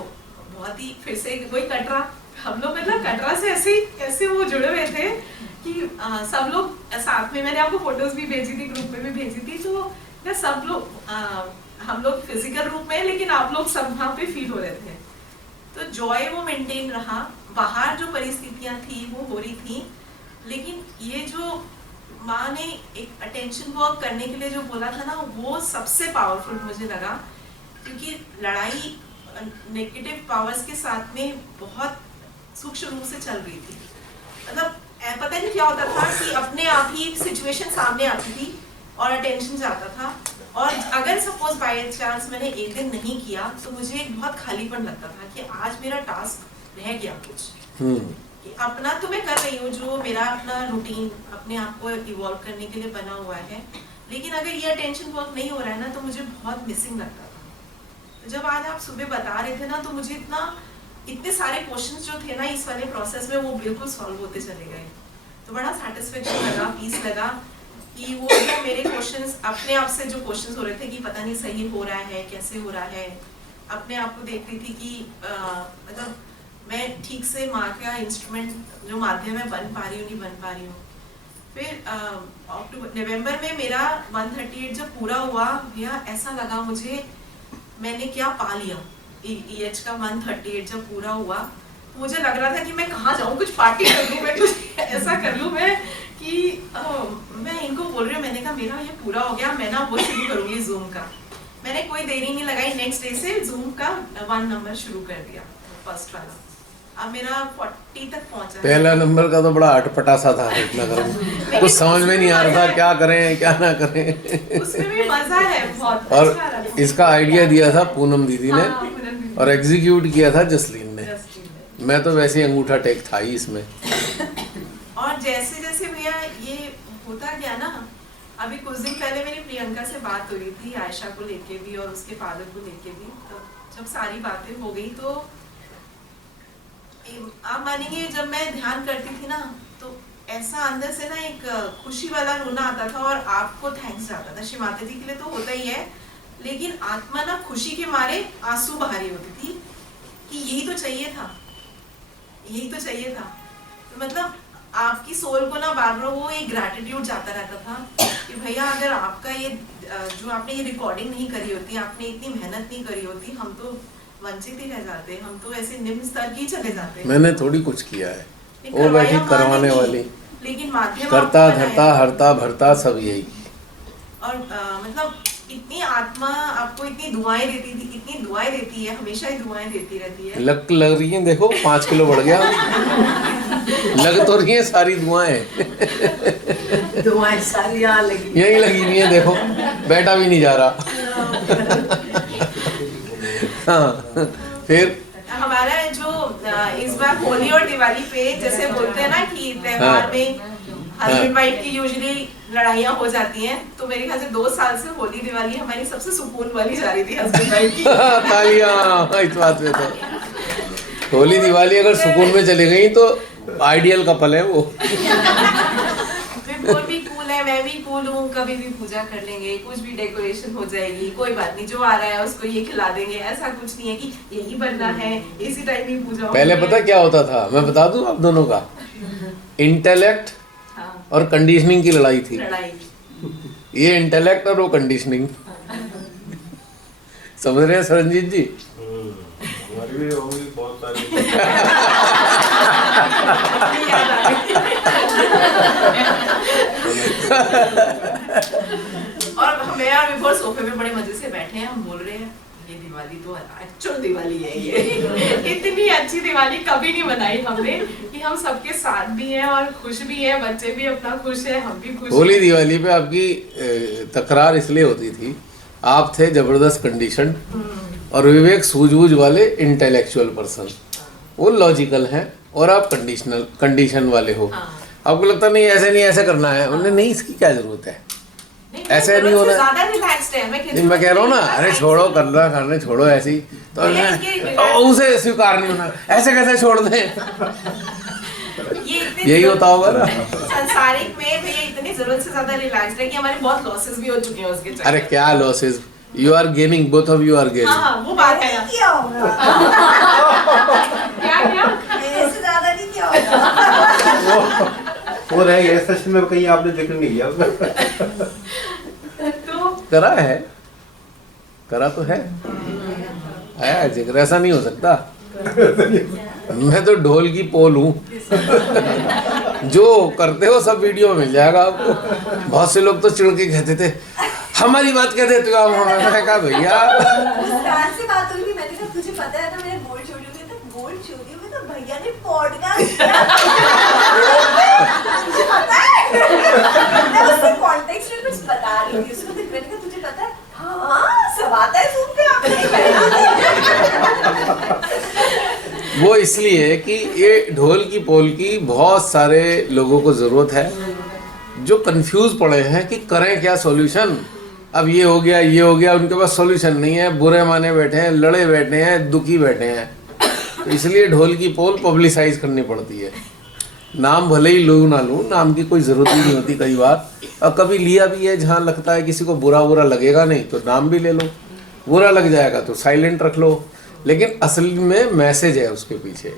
बहुत ही फिर से वही कटरा, हम लोग मतलब कटरा से ऐसे वो जुड़े हुए थे कि सब लोग साथ में, मैंने आपको फोटोज भी भेजी थी, ग्रुप में भी भेजी थी, तो सब लोग हम लोग फिजिकल रूप में, लेकिन आप लोग सब वहाँ पे फील हो रहे थे। तो जॉय वो मेंटेन रहा। बाहर जो परिस्थितियाँ थी वो हो रही थी, लेकिन ये जो माँ ने एक अटेंशन वर्क करने के लिए जो बोला था ना, वो सबसे पावरफुल मुझे लगा, क्योंकि लड़ाई नेगेटिव पावर्स के साथ में बहुत सूक्ष्म रूप से चल रही थी। मतलब पता नहीं क्या होता था कि अपने आप ही सिचुएशन सामने आती थी और अटेंशन जाता था, और अगर सपोज बाय चांस मैंने एक दिन नहीं किया तो मुझे बहुत खालीपन लगता था कि आज मेरा टास्क रह गया कुछ। अपना तो मैं कर रही हूँ, जो मेरा अपना रूटीन अपने आप को इवॉल्व करने के लिए बना हुआ है, लेकिन अगर ये अटेंशन वर्क नहीं हो रहा है ना, तो मुझे बहुत मिसिंग लगता था। तो जब आज आप सुबह बता रहे थे ना, तो मुझे इतने सारे क्वेश्चंस जो थे ना इस वाले प्रोसेस में, वो बिल्कुल सॉल्व होते चले गए। तो बड़ा सेटिस्फेक्शन लगा, पीस लगा कि वो जो मेरे क्वेश्चंस, अपने आप से जो क्वेश्चंस हो रहे थे कि पता नहीं सही हो रहा है, कैसे हो रहा है, अपने आप को देख रही थी कि मतलब मैं ठीक से माँ का इंस्ट्रूमेंट जो माध्यम है बन पा रही हूँ, नहीं बन पा रही हूँ। फिर नवंबर में मेरा 138 जब पूरा हुआ, भैया ऐसा लगा मुझे मैंने क्या पा लिया। EH का 138 जब पूरा हुआ, मुझे लग रहा था कि मैं कहाँ जाऊँ, कुछ पार्टी कर लूँ, मैं कुछ ऐसा कर लूँ मैं कि मैं इनको बोल रही हूँ, मैंने कहा मेरा ये पूरा हो गया, मैं ना वो शुरू करूँगी जूम का। मैंने कोई देरी नहीं लगाई, नेक्स्ट डे से जूम का 1 नंबर शुरू कर दिया, फर्स्ट वाला। अब मेरा 40 तक पहुंचा। पहला नंबर का तो बड़ा अटपटा सा था, कुछ समझ में नहीं आ रहा था क्या करें क्या ना करें। उसमें भी मजा है बहुत। और अच्छा इसका आइडिया दिया था पूनम दीदी ने, और एग्जीक्यूट किया था जसलीन ने। मैं तो वैसे ही अंगूठा टेक था ही इसमें। और जैसे जैसे भैया ये होता गया ना, अभी कुछ दिन पहले मेरी प्रियंका से बात हुई थी, आयशा को लेके भी और उसके फादर को लेके भी। तो जब सारी बातें हो गई, तो आप मानेंगे जब मैं ध्यान करती थी ना, तो ऐसा अंदर से ना एक खुशी वाला रोना आता था, और आपको थैंक्स जाता था। श्री माता जी के लिए तो होता ही है, लेकिन आत्मा ना खुशी के मारे आंसू बहा रही होती थी कि यही तो चाहिए था, यही तो चाहिए था। तो मतलब आपकी सोल को ना बार बार वो एक ग्रैटिट्यूड जाता रहता था कि भैया अगर आपका ये जो आपने ये रिकॉर्डिंग नहीं करी होती, आपने इतनी मेहनत नहीं करी होती, हम तो वंचित ही रह जाते, हम तो ऐसे निम्न स्तर की चले जाते। मैंने थोड़ी कुछ किया है, वो बैठी करवाने वाली, लेकिन माध्यम करता धरता हरता भरता सब यही। और मतलब इतनी आत्मा आपको इतनी दुआएं देती थी, इतनी दुआएं देती है, हमेशा ही दुआएं देती रहती है। लग रही है, देखो 5 किलो बढ़ गया। लग तो रही है सारी दुआएं। दुआएं सारी यहाँ लगी, यही लगी हुई है, देखो बैठा भी नहीं जा रहा। हाँ, फिर हमारा जो इस बार होली और दिवाली पे जैसे बोलते हैं ना कि त्योहार में हस्बैंड वाइफ की यूजुअली लड़ाइयाँ हो जाती हैं, तो मेरे ख्याल से 2 साल से होली दिवाली हमारी सबसे सुकून वाली जा रही थी हस्बैंड वाइफ की। तालियां इस बात पे तो। होली दिवाली अगर सुकून में चली गई तो आइडियल कपल है वो। विपुल भी कूल है, मैं भी कूल हूँ, कभी भी पूजा कर लेंगे, कुछ भी डेकोरेशन हो जाएगी, कोई बात नहीं, जो आ रहा है उसको ये खिला देंगे। ऐसा कुछ नहीं है कि यही बनना है, इसी टाइम ही पूजा। पहले पता क्या होता था, मैं बता दूं आप दोनों का, इंटेलेक्ट और कंडीशनिंग की लड़ाई थी। ये इंटेलेक्ट और वो कंडीशनिंग। समझ रहे हैं सरंजीत जी? हमारी भी होगी बहुत सारी। और मैं और विभोर सोफे पे बड़े मजे से बैठे हैं, हम बोल रहे हैं ये दिवाली तो एक्चुअल दिवाली है ये। इतनी अच्छी दिवाली कभी नहीं मनाई हमने कि हम सबके साथ भी हैं और खुश भी हैं, बच्चे भी अपना खुश है, हम भी खुश होली हैं। दिवाली पे आपकी तकरार इसलिए होती थी, आप थे जबरदस्त कंडीशन और विवेक सूझबूझ वाले इंटेलेक्चुअल पर्सन, वो लॉजिकल हैं और आप कंडीशन वाले हो। आपको लगता नहीं ऐसे नहीं ऐसे करना है, उन्हें नहीं इसकी क्या जरूरत है, ऐसे नहीं होना। ज्यादा रिलैक्स्ड है मैं कह रहा हूँ ना, अरे छोड़ो करना करने छोड़ो ऐसी, तो उसे स्वीकार नहीं होना, ऐसे कैसे छोड़ दें, यही होता होगा ना। संसारिक में भैया इतनी जरूरत से ज्यादा रिलैक्स्ड है कि हमारे बहुत लॉसेस भी हो चुके हैं उसके चक्कर। अरे क्या losses, you are gaining, both of you are gaining. हाँ वो बात है। क्या होगा? क्या क्या मेरे से ज्यादा नहीं क्या होगा? वो रह गया सेशन में, कहीं आपने जिक्र नहीं किया। तो करा है, करा तो है, आया जिक्र, ऐसा नहीं हो सकता। मैं तो ढोल की पोल हूँ, जो करते हो सब वीडियो में मिल जाएगा आपको। बहुत से लोग तो चिढ़ के कहते थे हमारी बात कह देते हो आप, मैंने कहा भैया मुस्कान से बात हुई थी, मैंने कहा तुझे पता है ना मेरे गोल्ड चोरी हुई, तो गोल्ड चोरी हुई तो भैया ने पॉडकास्ट किया। तुझे पता है? मैं उसके कॉन्टेक्स्ट में कुछ बता रही थी उसको, तो मैंने कहा तुझे पता है? हाँ सब आता है सुनते आपने। वो इसलिए कि ये ढोल की पोल की बहुत सारे लोगों को ज़रूरत है जो कंफ्यूज पड़े हैं कि करें क्या सॉल्यूशन। अब ये हो गया, ये हो गया, उनके पास सॉल्यूशन नहीं है, बुरे माने बैठे हैं, लड़े बैठे हैं, दुखी बैठे हैं। तो इसलिए ढोल की पोल पब्लिसाइज करनी पड़ती है। नाम भले ही लूँ ना लूँ, नाम की कोई ज़रूरत ही नहीं होती कई बार। और कभी लिया भी है, जहाँ लगता है किसी को बुरा बुरा लगेगा नहीं तो नाम भी ले लो, बुरा लग जाएगा तो साइलेंट रख लो। लेकिन असल में मैसेज है उसके पीछे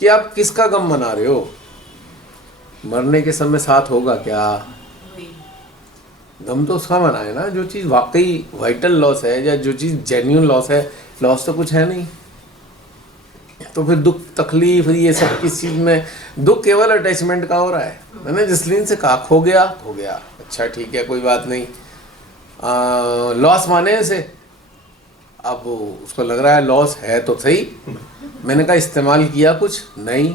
कि आप किसका गम मना रहे हो, मरने के समय साथ होगा क्या। गम तो उसका मनाए ना जो चीज़ वाकई वाइटल लॉस है, या जो चीज़ जेन्युइन लॉस है। लॉस तो कुछ है नहीं, तो फिर दुख तकलीफ ये सब किस चीज़ में। दुख केवल अटैचमेंट का हो रहा है। मैंने जसलीन से कहा खो गया, अच्छा ठीक है कोई बात नहीं, लॉस माने से। अब उसको लग रहा है लॉस है तो सही। मैंने कहा इस्तेमाल किया कुछ नहीं,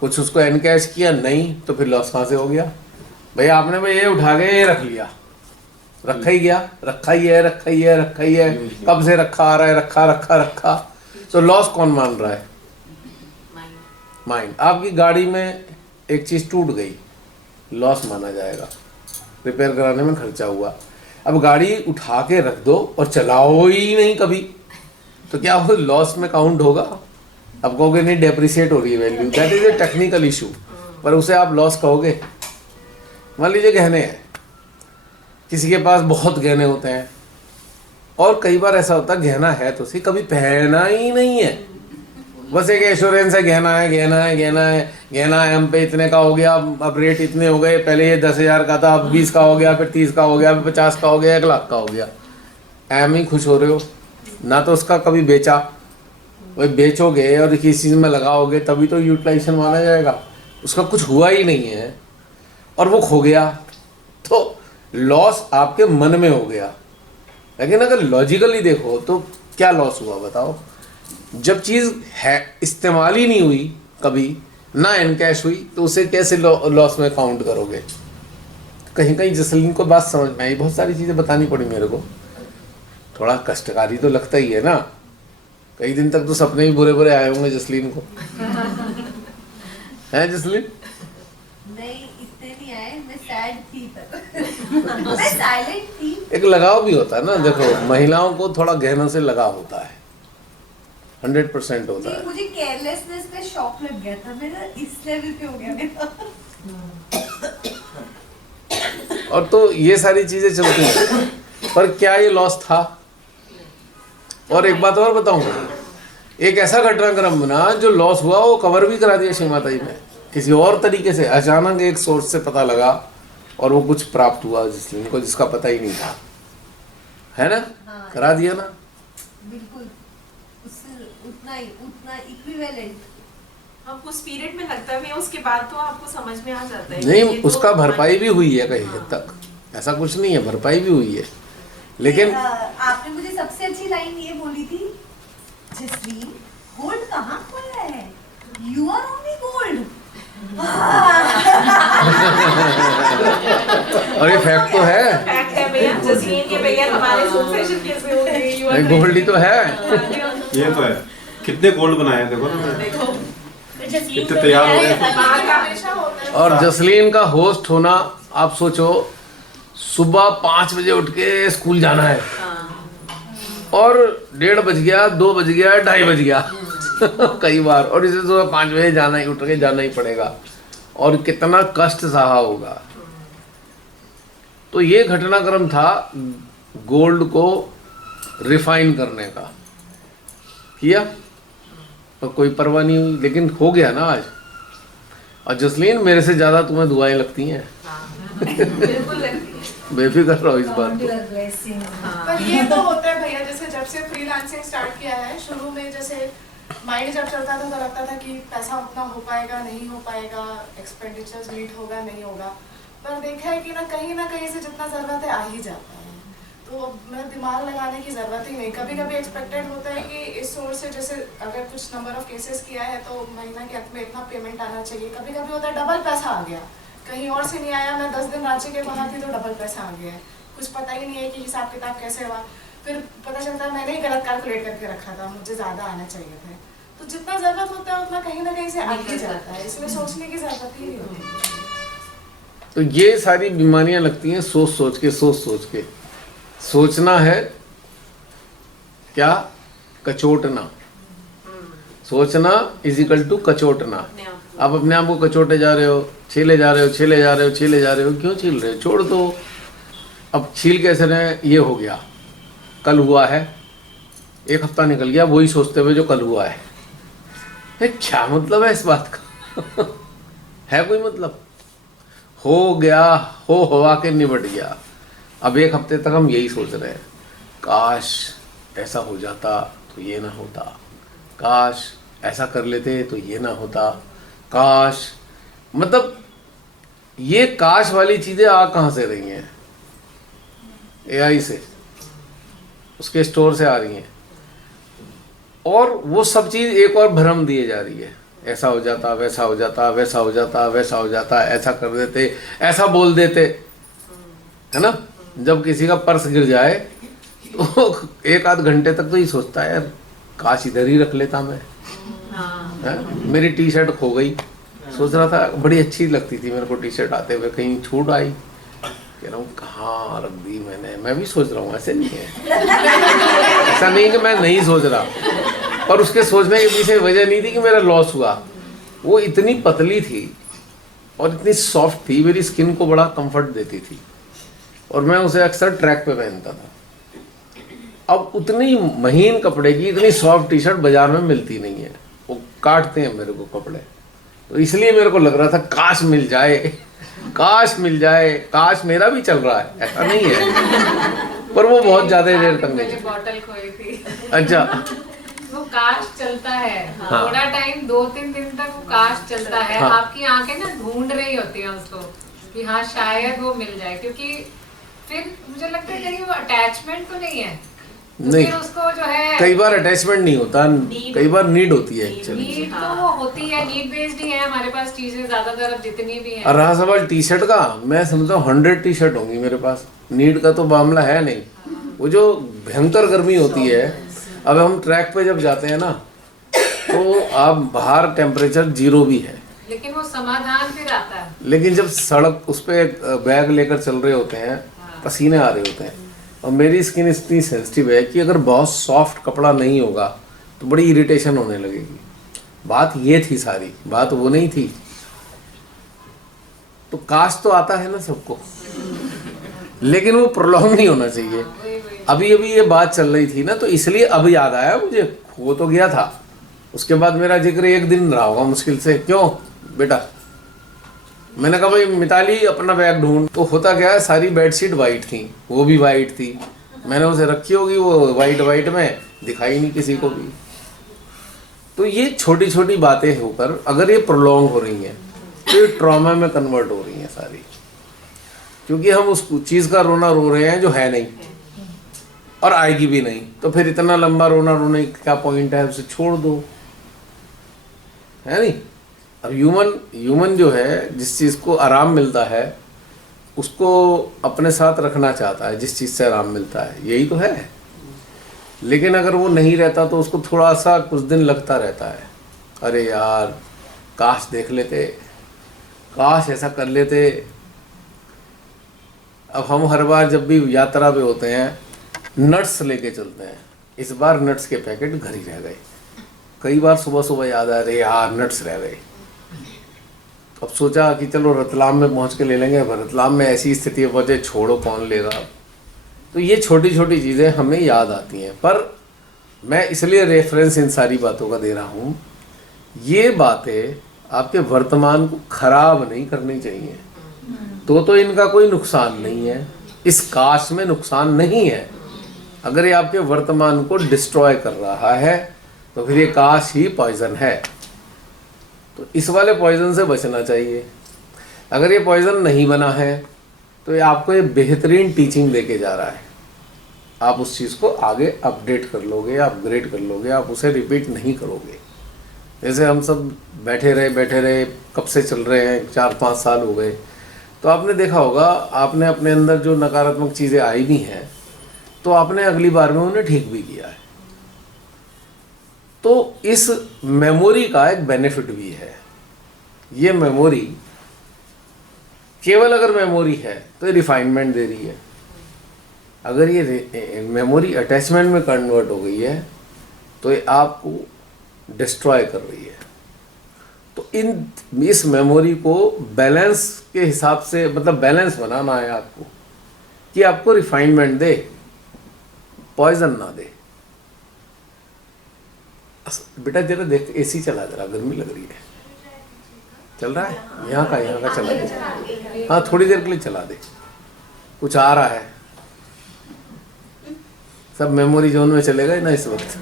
कुछ उसको एनकैश किया नहीं, तो फिर लॉस कहाँ से हो गया भैया। आपने भाई ये उठा के ये रख लिया, रखा ही गया, रखा ही है, रखा ही है, रखा ही है, कब से रखा आ रहा है, रखा रखा रखा। तो लॉस कौन मान रहा है? माइंड। आपकी गाड़ी में एक चीज़ टूट गई, लॉस माना जाएगा, रिपेयर कराने में खर्चा हुआ। अब गाड़ी उठा के रख दो और चलाओ ही नहीं कभी, तो क्या वो लॉस में काउंट होगा? अब कहोगे नहीं डेप्रिसिएट हो रही है value, that is a technical issue, पर उसे आप लॉस कहोगे? मान लीजिए गहने हैं, किसी के पास बहुत गहने होते हैं और कई बार ऐसा होता है गहना है तो सही, कभी पहना ही नहीं है, बस एक एश्योरेंस है गहना है, गहना है, गहना है, गहना है, हम पे इतने का हो गया, अब रेट इतने हो गए, पहले ये 10,000 का था, अब 20 का हो गया, फिर 30 का हो गया, फिर 50 का हो गया, 1 लाख का हो गया। एम ही खुश हो रहे हो ना, तो उसका कभी बेचा, वही बेचोगे और किसी चीज़ में लगाओगे तभी तो यूटिलाइजेशन माना जाएगा। उसका कुछ हुआ ही नहीं है और वो खो गया, तो लॉस आपके मन में हो गया। लेकिन अगर लॉजिकली देखो तो क्या लॉस हुआ बताओ? जब चीज़ है इस्तेमाल ही नहीं हुई कभी, ना एनकैश हुई, तो उसे कैसे लॉस में काउंट करोगे? कहीं कहीं जसलीन को बात समझ में आई, बहुत सारी चीज़ें बतानी पड़ी मेरे को, थोड़ा कष्टकारी तो लगता ही है ना। कई दिन तक तो सपने भी बुरे बुरे आए होंगे जसलीन को, हैं जसलीन? नहीं इतने नहीं आए, मैं सैड थी तब। मैं साइलेंट थी। एक लगाव भी होता है ना, देखो महिलाओं को थोड़ा गहनों से लगाव होता है, 100% होता है। मुझे केयरलेसनेस में शॉक लग गया था, मेरा इस लेवल पे हो गया मेरा। और तो ये सारी चीजें चलती हैं, पर क्या ये लॉस था? और एक बात और बताऊं, एक ऐसा घटनाक्रम बना जो लॉस हुआ वो कवर भी करा दिया श्रीमाता जी ने किसी और तरीके से। अचानक एक सोर्स से पता लगा और वो कुछ प्राप्त हुआ जिनको, जिसका पता ही नहीं था, है ना? हाँ, करा दिया ना, बिल्कुल उतना इक्विवेलेंट। आपको स्पिरिट में लगता है उसके बाद तो आपको समझ में आ जाता है। नहीं उसका भरपाई भी हुई है कहीं हद तक, ऐसा कुछ नहीं है, भरपाई भी हुई है। लेकिन आपने मुझे सबसे अच्छी लाइन ये बोली थी, जसलीन गोल्ड कहाँ खोया है, यू आर ओनली गोल्ड। और ये फैक्ट तो है, फैक्ट है भैया, जसलीन के भैया हमारे सुसेशन कैसे हो गई, गोल्ड ही तो है। ये तो है। कितने गोल्ड बनाए देखो ना, देखो कितने तैयार हो गए। हमेशा होता है। और जसलीन का होस्ट होना, आप सोचो सुबह 5 बजे उठ के स्कूल जाना है और 1:30 बज गया, 2 बज गया, 2:30 बज गया कई बार, और इसे सुबह 5 बजे जाना ही, उठ के जाना ही पड़ेगा, और कितना कष्ट सहा होगा। तो ये घटनाक्रम था गोल्ड को रिफाइन करने का, किया तो कोई परवाह नहीं हुई, लेकिन हो गया ना आज। और जसलीन मेरे से ज्यादा तुम्हें दुआएं लगती हैं। बिल्कुल लगती है। बेफिक्र रहो इस बात को। पर ये तो होता है भैया, जैसे जब से फ्रीलांसिंग स्टार्ट किया है, शुरू में जैसे माइंड जब चलता था तो लगता था कि पैसा उतना हो पाएगा नहीं हो पाएगा, एक्सपेंडिचर्स मीट होगा नहीं होगा, पर देखा है कि ना कहीं से जितना ज़रूरत है आ ही जाता है। तो मैं दिमाग लगाने की ज़रूरत ही नहीं। कभी कभी एक्सपेक्टेड होता है कि इस सोर्स से, जैसे अगर कुछ नंबर ऑफ केसेस किया है तो महीना के अंत में इतना पेमेंट आना चाहिए, कभी कभी होता है डबल पैसा आ गया, कहीं और से नहीं आया, मैं 10 दिन रांची के बाहर थी तो डबल पैसा आ गया है, कुछ पता ही नहीं है कि हिसाब किताब कैसे हुआ, फिर पता चलता है मैंने ही गलत कैलकुलेट करके रखा था, मुझे ज़्यादा आना चाहिए था। तो जितना ज़रूरत होता है उतना कहीं ना कहीं से आ ही जाता है, इसलिए सोचने की ज़रूरत ही नहीं होती। तो ये सारी बीमारियां लगती हैं सोच सोच के। सोचना है क्या, कचोटना। सोचना = कचोटना। आप अपने आप को कचोटे जा रहे हो, छीले जा रहे हो, क्यों छील रहे हो, छोड़ दो। अब छील कैसे रहे, ये हो गया, कल हुआ है, 1 हफ्ता निकल गया वही सोचते हुए जो कल हुआ है। क्या मतलब है इस बात का है कोई मतलब? हो गया, हवा के निबट गया। अब 1 हफ्ते तक हम यही सोच रहे हैं, काश ऐसा हो जाता तो ये ना होता, काश ऐसा कर लेते तो ये ना होता, काश। मतलब ये काश वाली चीज़ें आ कहाँ से रही हैं? AI से, उसके स्टोर से आ रही हैं, और वो सब चीज़ एक और भ्रम दिए जा रही है, ऐसा हो जाता, वैसा हो जाता, वैसा हो जाता, वैसा हो जाता, ऐसा कर देते, ऐसा बोल देते, है ना। जब किसी का पर्स गिर जाए तो 1-8 घंटे तक तो ही सोचता है, यार काश इधर ही रख लेता मैं। मेरी टी-शर्ट खो गई, सोच रहा था बड़ी अच्छी लगती थी मेरे को टी-शर्ट आते हुए, कहीं छूट आई, कह रहा हूँ कहाँ रख दी मैंने। मैं भी सोच रहा हूँ, ऐसे नहीं है, ऐसा नहीं कि मैं नहीं सोच रहा, पर उसके सोचने के पीछे वजह नहीं थी कि मेरा लॉस हुआ। वो इतनी पतली थी और इतनी सॉफ्ट थी, मेरी स्किन को बड़ा कंफर्ट देती थी, और मैं उसे अक्सर ट्रैक पे पहनता था। अब उतनी महीन कपड़े की इतनी सॉफ्ट टी-शर्ट बाजार में मिलती नहीं है, वो काटते हैं मेरे को कपड़े। तो इसलिए मेरे को लग रहा था काश मिल जाए, काश मिल जाए, काश मेरा भी चल रहा है, ऐसा नहीं है, पर वो बहुत ज्यादा देर तक नहीं। बॉटल खोई थी। अच्छा, वो काश चलता है, हाँ। थोड़ा टाइम 2-3 दिन तक वो काश चलता है। हाँ। आपकी आंखें ना ढूंढ रही होती हैं उसको कि हाँ शायद वो मिल जाए, क्योंकि फिर मुझे लगता है कहीं वो अटैचमेंट तो नहीं है, तो नहीं, फिर उसको जो है कई बार अटैचमेंट नहीं होता, कई बार नीड होती है एक्चुअली। नीड तो वो होती है, नीड बेस्ड ही है हमारे पास चीजें ज्यादातर, अब जितनी भी हैं। और रहा सवाल टी-शर्ट का, मैं समझता हूँ 100 टी-शर्ट होंगी मेरे पास, नीड का तो मामला है नहीं। वो जो भयंकर गर्मी होती है, अब हम ट्रैक पे जब जाते हैं ना, तो आप बाहर टेम्परेचर 0 भी है, लेकिन वो समाधान फिर आता है। लेकिन जब सड़क उस पर बैग लेकर चल रहे होते हैं, पसीने आ रहे होते हैं, और मेरी स्किन इतनी सेंसिटिव है कि अगर बहुत सॉफ्ट कपड़ा नहीं होगा तो बड़ी इरिटेशन होने लगेगी। बात ये थी सारी, बात वो नहीं थी। तो काश तो आता है ना सबको, लेकिन वो प्रोलॉन्ग नहीं होना चाहिए। अभी अभी ये बात चल रही थी ना, तो इसलिए अब याद आया मुझे, हो तो गया था, उसके बाद मेरा जिक्र 1 दिन रहा होगा मुश्किल से। क्यों बेटा? मैंने कहा भाई मिताली अपना बैग ढूंढ। तो होता क्या है, सारी बेडशीट वाइट थी, वो भी वाइट थी, मैंने उसे रखी होगी वो वाइट में, दिखाई नहीं किसी को भी। तो ये छोटी छोटी बातें होकर अगर ये प्रोलॉन्ग हो रही हैं तो ये ट्रॉमा में कन्वर्ट हो रही हैं सारी, क्योंकि हम उस चीज़ का रोना रो रहे हैं जो है नहीं। और आएगी भी नहीं, तो फिर इतना लंबा रोना रोने का क्या पॉइंट है, उसे छोड़ दो, है नहीं। अब ह्यूमन जो है, जिस चीज़ को आराम मिलता है उसको अपने साथ रखना चाहता है, जिस चीज़ से आराम मिलता है, यही तो है। लेकिन अगर वो नहीं रहता तो उसको थोड़ा सा कुछ दिन लगता रहता है, अरे यार काश देख लेते, काश ऐसा कर लेते। अब हम हर बार जब भी यात्रा पे होते हैं नट्स लेके चलते हैं, इस बार नट्स के पैकेट घर ही रह गए। कई बार सुबह सुबह याद आ रहे यार नट्स रह गए। अब सोचा कि चलो रतलाम में पहुंच के ले लेंगे, पर रतलाम में ऐसी स्थिति पहुंचे, छोड़ो कौन लेगा। तो ये छोटी छोटी चीज़ें हमें याद आती हैं, पर मैं इसलिए रेफरेंस इन सारी बातों का दे रहा हूँ, ये बातें आपके वर्तमान को खराब नहीं करनी चाहिए। तो इनका कोई नुकसान नहीं है, इस काश में नुकसान नहीं है। अगर ये आपके वर्तमान को डिस्ट्रॉय कर रहा है तो फिर ये काश ही पॉइजन है। तो इस वाले पॉइजन से बचना चाहिए। अगर ये पॉइजन नहीं बना है तो ये आपको ये बेहतरीन टीचिंग देके जा रहा है। आप उस चीज़ को आगे अपडेट कर लोगे, अपग्रेड कर लोगे, आप उसे रिपीट नहीं करोगे। जैसे हम सब बैठे रहे, कब से चल रहे हैं, 4-5 साल हो गए, तो आपने देखा होगा, आपने अपने अंदर जो नकारात्मक चीज़ें आई भी हैं तो आपने अगली बार में उन्हें ठीक भी किया है। तो इस मेमोरी का एक बेनिफिट भी है। ये मेमोरी केवल अगर मेमोरी है तो ये रिफाइनमेंट दे रही है। अगर ये मेमोरी अटैचमेंट में कन्वर्ट हो गई है तो ये आपको डिस्ट्रॉय कर रही है। तो इस मेमोरी को बैलेंस के हिसाब से, मतलब बैलेंस बनाना है आपको, कि आपको रिफाइनमेंट दे, पॉइजन ना दे। बेटा जरा देख, एसी चला, जरा गर्मी लग रही है। चल रहा है यहाँ का चला दे। हाँ थोड़ी देर के लिए चला दे, कुछ आ रहा है। सब मेमोरी जोन में चले गए ना इस वक्त,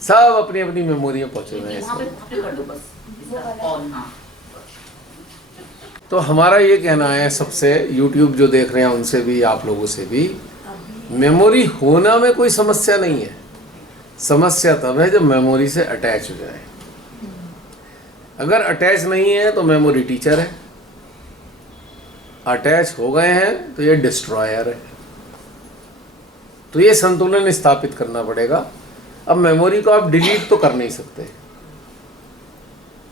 सब अपनी अपनी मेमोरी में पहुंचे हुए हैं इस वक्त। तो हमारा ये कहना है सबसे, YouTube जो देख रहे हैं उनसे भी, आप लोगों से भी, मेमोरी होना में कोई समस्या नहीं है। समस्या तब है जब मेमोरी से अटैच हो जाए। अगर अटैच नहीं है तो मेमोरी टीचर है, अटैच हो गए हैं तो ये डिस्ट्रॉयर है। तो ये संतुलन स्थापित करना पड़ेगा। अब मेमोरी को आप डिलीट तो कर नहीं सकते,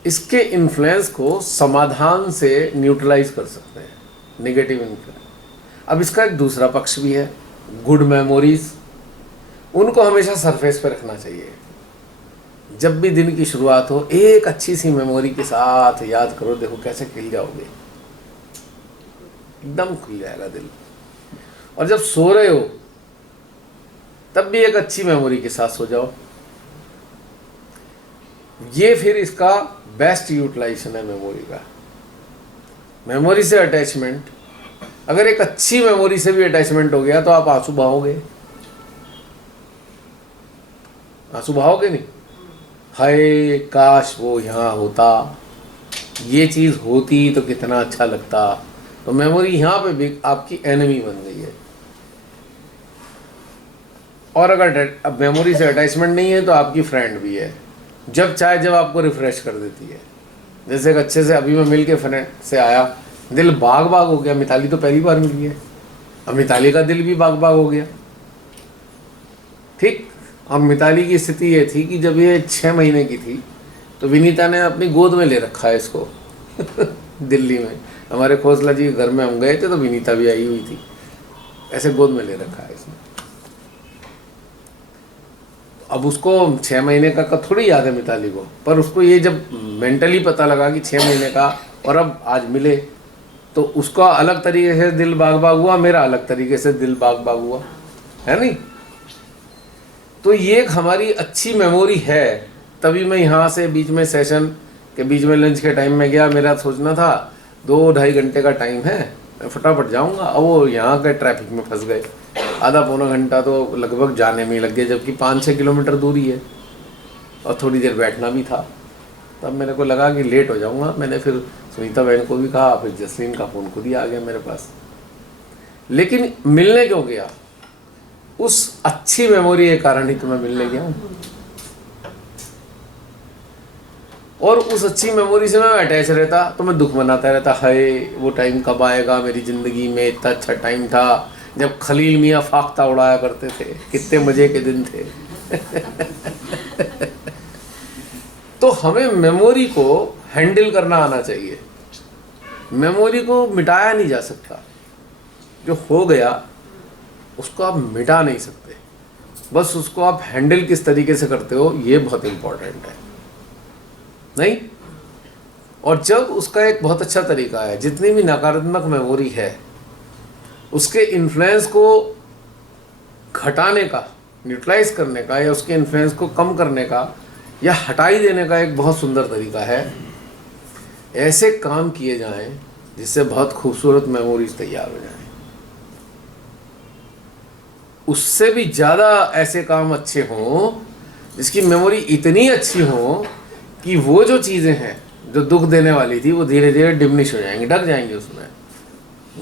इसके इन्फ्लुएंस को समाधान से न्यूट्रलाइज कर सकते हैं, नेगेटिव इन्फ्लुएंस। अब इसका एक दूसरा पक्ष भी है, गुड मेमोरीज, उनको हमेशा सरफेस पे रखना चाहिए। जब भी दिन की शुरुआत हो, एक अच्छी सी मेमोरी के साथ याद करो, देखो कैसे खिल जाओगे, एकदम खुल जाएगा दिल। और जब सो रहे हो तब भी एक अच्छी मेमोरी के साथ सो जाओ। ये फिर इसका बेस्ट यूटिलाइजेशन है मेमोरी का। मेमोरी से अटैचमेंट, अगर एक अच्छी मेमोरी से भी अटैचमेंट हो गया तो आप आंसू बहाओगे, आंसू बहाओगे नहीं? हाय काश वो यहाँ होता, ये चीज़ होती तो कितना अच्छा लगता। तो मेमोरी यहाँ पे भी आपकी एनिमी बन गई है। और अगर अब मेमोरी से अटैचमेंट नहीं है तो आपकी फ्रेंड भी है, जब चाहे जब आपको रिफ्रेश कर देती है। जैसे एक अच्छे से अभी मैं मिल के फ्रेंड से आया, दिल बाग बाग हो गया। मिताली तो पहली बार मिली है, अब मिताली का दिल भी बाग बाग हो गया। ठीक। और मिताली की स्थिति ये थी कि जब ये 6 महीने की थी तो विनीता ने अपनी गोद में ले रखा है इसको दिल्ली में। हमारे खोसला जी के घर में हम गए थे तो विनीता भी आई हुई थी, ऐसे गोद में ले रखा है इसने। अब उसको 6 महीने का थोड़ी याद है मिताली को, पर उसको ये जब मेंटली पता लगा कि 6 महीने का और अब आज मिले, तो उसका अलग तरीके से दिल बाग बाग हुआ, मेरा अलग तरीके से दिल बाग बाग हुआ, है नहीं? तो ये एक हमारी अच्छी मेमोरी है। तभी मैं यहाँ से बीच में सेशन के बीच में लंच के टाइम में गया। मेरा सोचना था 2-2.5 घंटे का टाइम है, मैं फटाफट जाऊँगा। अब वो यहाँ के ट्रैफिक में फंस गए, आधा पौना घंटा तो लगभग जाने में ही लग गया, जबकि 5-6 किलोमीटर दूरी है और थोड़ी देर बैठना भी था। तब मेरे को लगा कि लेट हो जाऊँगा। मैंने फिर सुनीता बहन को भी कहा, फिर जसलीन का फ़ोन खुद ही आ गया मेरे पास। लेकिन मिलने क्यों गया? उस अच्छी मेमोरी के कारण ही तुम्हें मिलने गया हूँ, और उस अच्छी मेमोरी से मैं अटैच रहता तो मैं दुख मनाता रहता, हाय वो टाइम कब आएगा मेरी ज़िंदगी में, इतना अच्छा टाइम था जब खलील मियाँ फाख्ता उड़ाया करते थे, कितने मज़े के दिन थे। तो हमें मेमोरी को हैंडल करना आना चाहिए। मेमोरी को मिटाया नहीं जा सकता, जो हो गया उसको आप मिटा नहीं सकते, बस उसको आप हैंडल किस तरीके से करते हो ये बहुत इम्पोर्टेंट है, नहीं? और जब उसका एक बहुत अच्छा तरीका है, जितनी भी नकारात्मक मेमोरी है उसके इन्फ्लुएंस को घटाने का, न्यूट्रलाइज करने का, या उसके इन्फ्लुएंस को कम करने का या हटाई देने का एक बहुत सुंदर तरीका है, ऐसे काम किए जाएं जिससे बहुत खूबसूरत मेमोरीज तैयार हो जाएं। उससे भी ज़्यादा ऐसे काम अच्छे हों जिसकी मेमोरी इतनी अच्छी हो कि वो जो चीज़ें हैं जो दुख देने वाली थी वो धीरे धीरे डिमिनिश हो जाएंगी, ढक जाएंगी उसमें।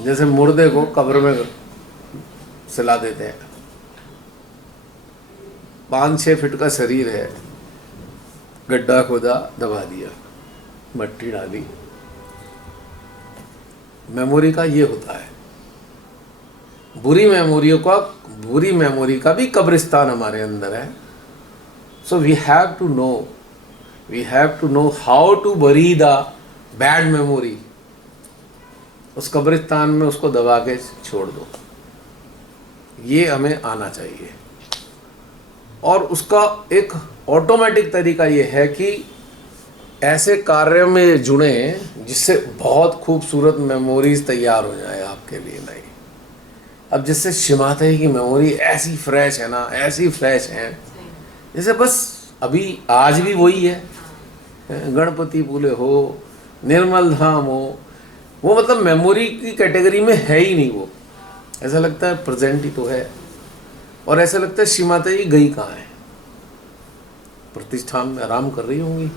जैसे मुर्दे को कब्र में सिला देते हैं, 5-6 फीट का शरीर है, गड्ढा खोदा, दबा दिया, मट्टी डाली। मेमोरी का ये होता है। बुरी मेमोरी का भी कब्रिस्तान हमारे अंदर है। So we have to know how to bury the bad memory. उस कब्रिस्तान में उसको दबा के छोड़ दो, ये हमें आना चाहिए। और उसका एक ऑटोमेटिक तरीका ये है कि ऐसे कार्य में जुड़े जिससे बहुत खूबसूरत मेमोरीज तैयार हो जाए आपके लिए। नहीं, अब जिससे शिमाते की मेमोरी ऐसी फ्रेश है ना, ऐसी फ्रेश है जैसे बस अभी आज भी वही है। गणपति पुले हो, निर्मल धाम हो, वो मतलब मेमोरी की कैटेगरी में है ही नहीं। वो ऐसा लगता है प्रेजेंट ही तो है, और ऐसा लगता है शिमाते ही गई कहाँ है, प्रतिष्ठान में आराम कर रही होंगी।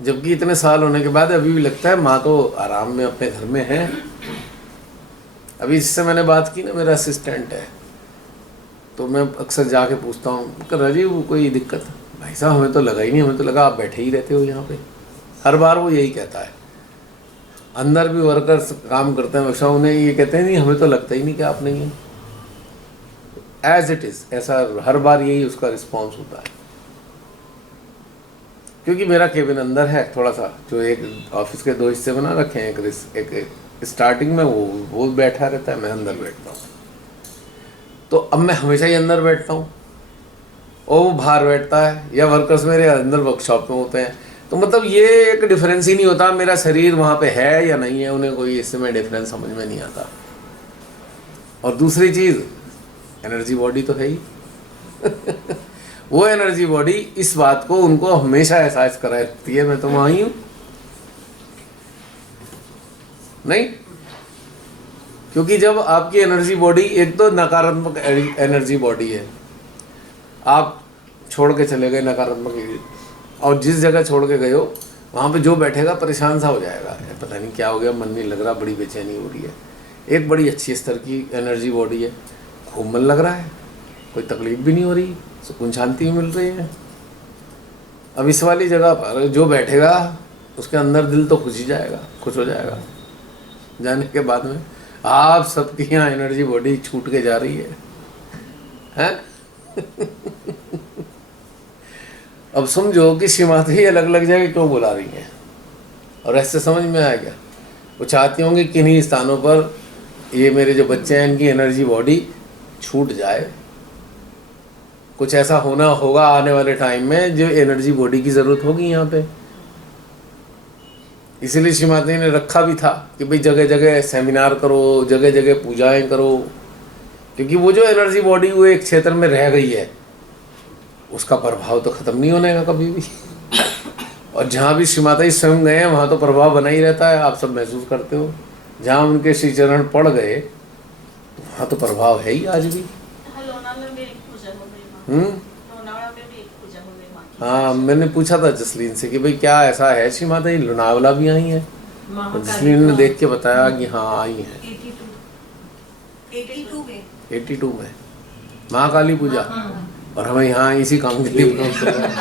जबकि इतने साल होने के बाद अभी भी लगता है माँ तो आराम में अपने घर में है। अभी जिससे मैंने बात की ना, मेरा असिस्टेंट है, तो मैं अक्सर जाके पूछता हूँ, राजीव कोई दिक्कत? भाई साहब हमें तो लगा ही नहीं, हमें तो लगा आप बैठे ही रहते हो यहाँ पे। हर बार वो यही कहता है। अंदर भी वर्कर्स काम करते हैं, हमेशा उन्हें ये कहते हैं नहीं हमें तो लगता ही नहीं कि आप नहीं है। एज इट इज़, ऐसा हर बार यही उसका रिस्पॉन्स होता है। क्योंकि मेरा केबिन अंदर है थोड़ा सा, जो एक ऑफिस के 2 हिस्से बना रखे हैं। एक स्टार्टिंग में वो बैठा रहता है, मैं अंदर बैठता हूँ। तो अब मैं हमेशा ही अंदर बैठता हूँ और वो बाहर बैठता है, या वर्कर्स मेरे अंदर वर्कशॉप में होते हैं। तो मतलब ये एक डिफरेंस ही नहीं होता मेरा शरीर वहाँ पे है या नहीं है, उन्हें कोई इससे में डिफरेंस समझ में नहीं आता। और दूसरी चीज़, एनर्जी बॉडी तो है ही। वो एनर्जी बॉडी इस बात को उनको हमेशा एहसास कराती है, मैं तो वहाँ ही हूँ। नहीं, क्योंकि जब आपकी एनर्जी बॉडी, एक तो नकारात्मक एनर्जी बॉडी है, आप छोड़ के चले गए नकारात्मक, और जिस जगह छोड़ के गए हो वहाँ पे जो बैठेगा परेशान सा हो जाएगा, पता नहीं क्या हो गया, मन नहीं लग रहा, बड़ी बेचैनी हो रही है। एक बड़ी अच्छी स्तर की एनर्जी बॉडी है, खूब मन लग रहा है, कोई तकलीफ भी नहीं हो रही, सुकून शांति मिल रही है। अब इस वाली जगह पर जो बैठेगा उसके अंदर दिल तो खुश ही जाएगा, खुश हो जाएगा। जाने के बाद में आप सबकी यहाँ एनर्जी बॉडी छूट के जा रही है, हैं? अब समझो कि श्रीमाता ही अलग अलग जगह क्यों बुला रही हैं, और ऐसे समझ में आ गया। वो चाहती होंगी किन्हीं स्थानों पर ये मेरे जो बच्चे हैं इनकी एनर्जी बॉडी छूट जाए। कुछ ऐसा होना होगा आने वाले टाइम में जो एनर्जी बॉडी की ज़रूरत होगी यहाँ पे। इसीलिए श्रीमाता जी ने रखा भी था कि भाई जगह जगह सेमिनार करो, जगह जगह पूजाएं करो, क्योंकि वो जो एनर्जी बॉडी वो एक क्षेत्र में रह गई है उसका प्रभाव तो ख़त्म नहीं होने का कभी भी। और जहाँ भी श्रीमाता जी स्वयं गए हैं वहाँ तो प्रभाव बना ही रहता है, आप सब महसूस करते हो। जहाँ उनके श्री चरण पड़ गए तो वहाँ तो प्रभाव है ही आज भी। हाँ, मैंने पूछा था जसलीन से कि भाई क्या ऐसा है श्रीमाता जी, लोनावला भी आई है? जसलीन ने देख के बताया कि हाँ आई हैं। 82 में 82 में महाकाली पूजा, और हमें यहाँ इसी काम के लिए promote कर रहे हैं।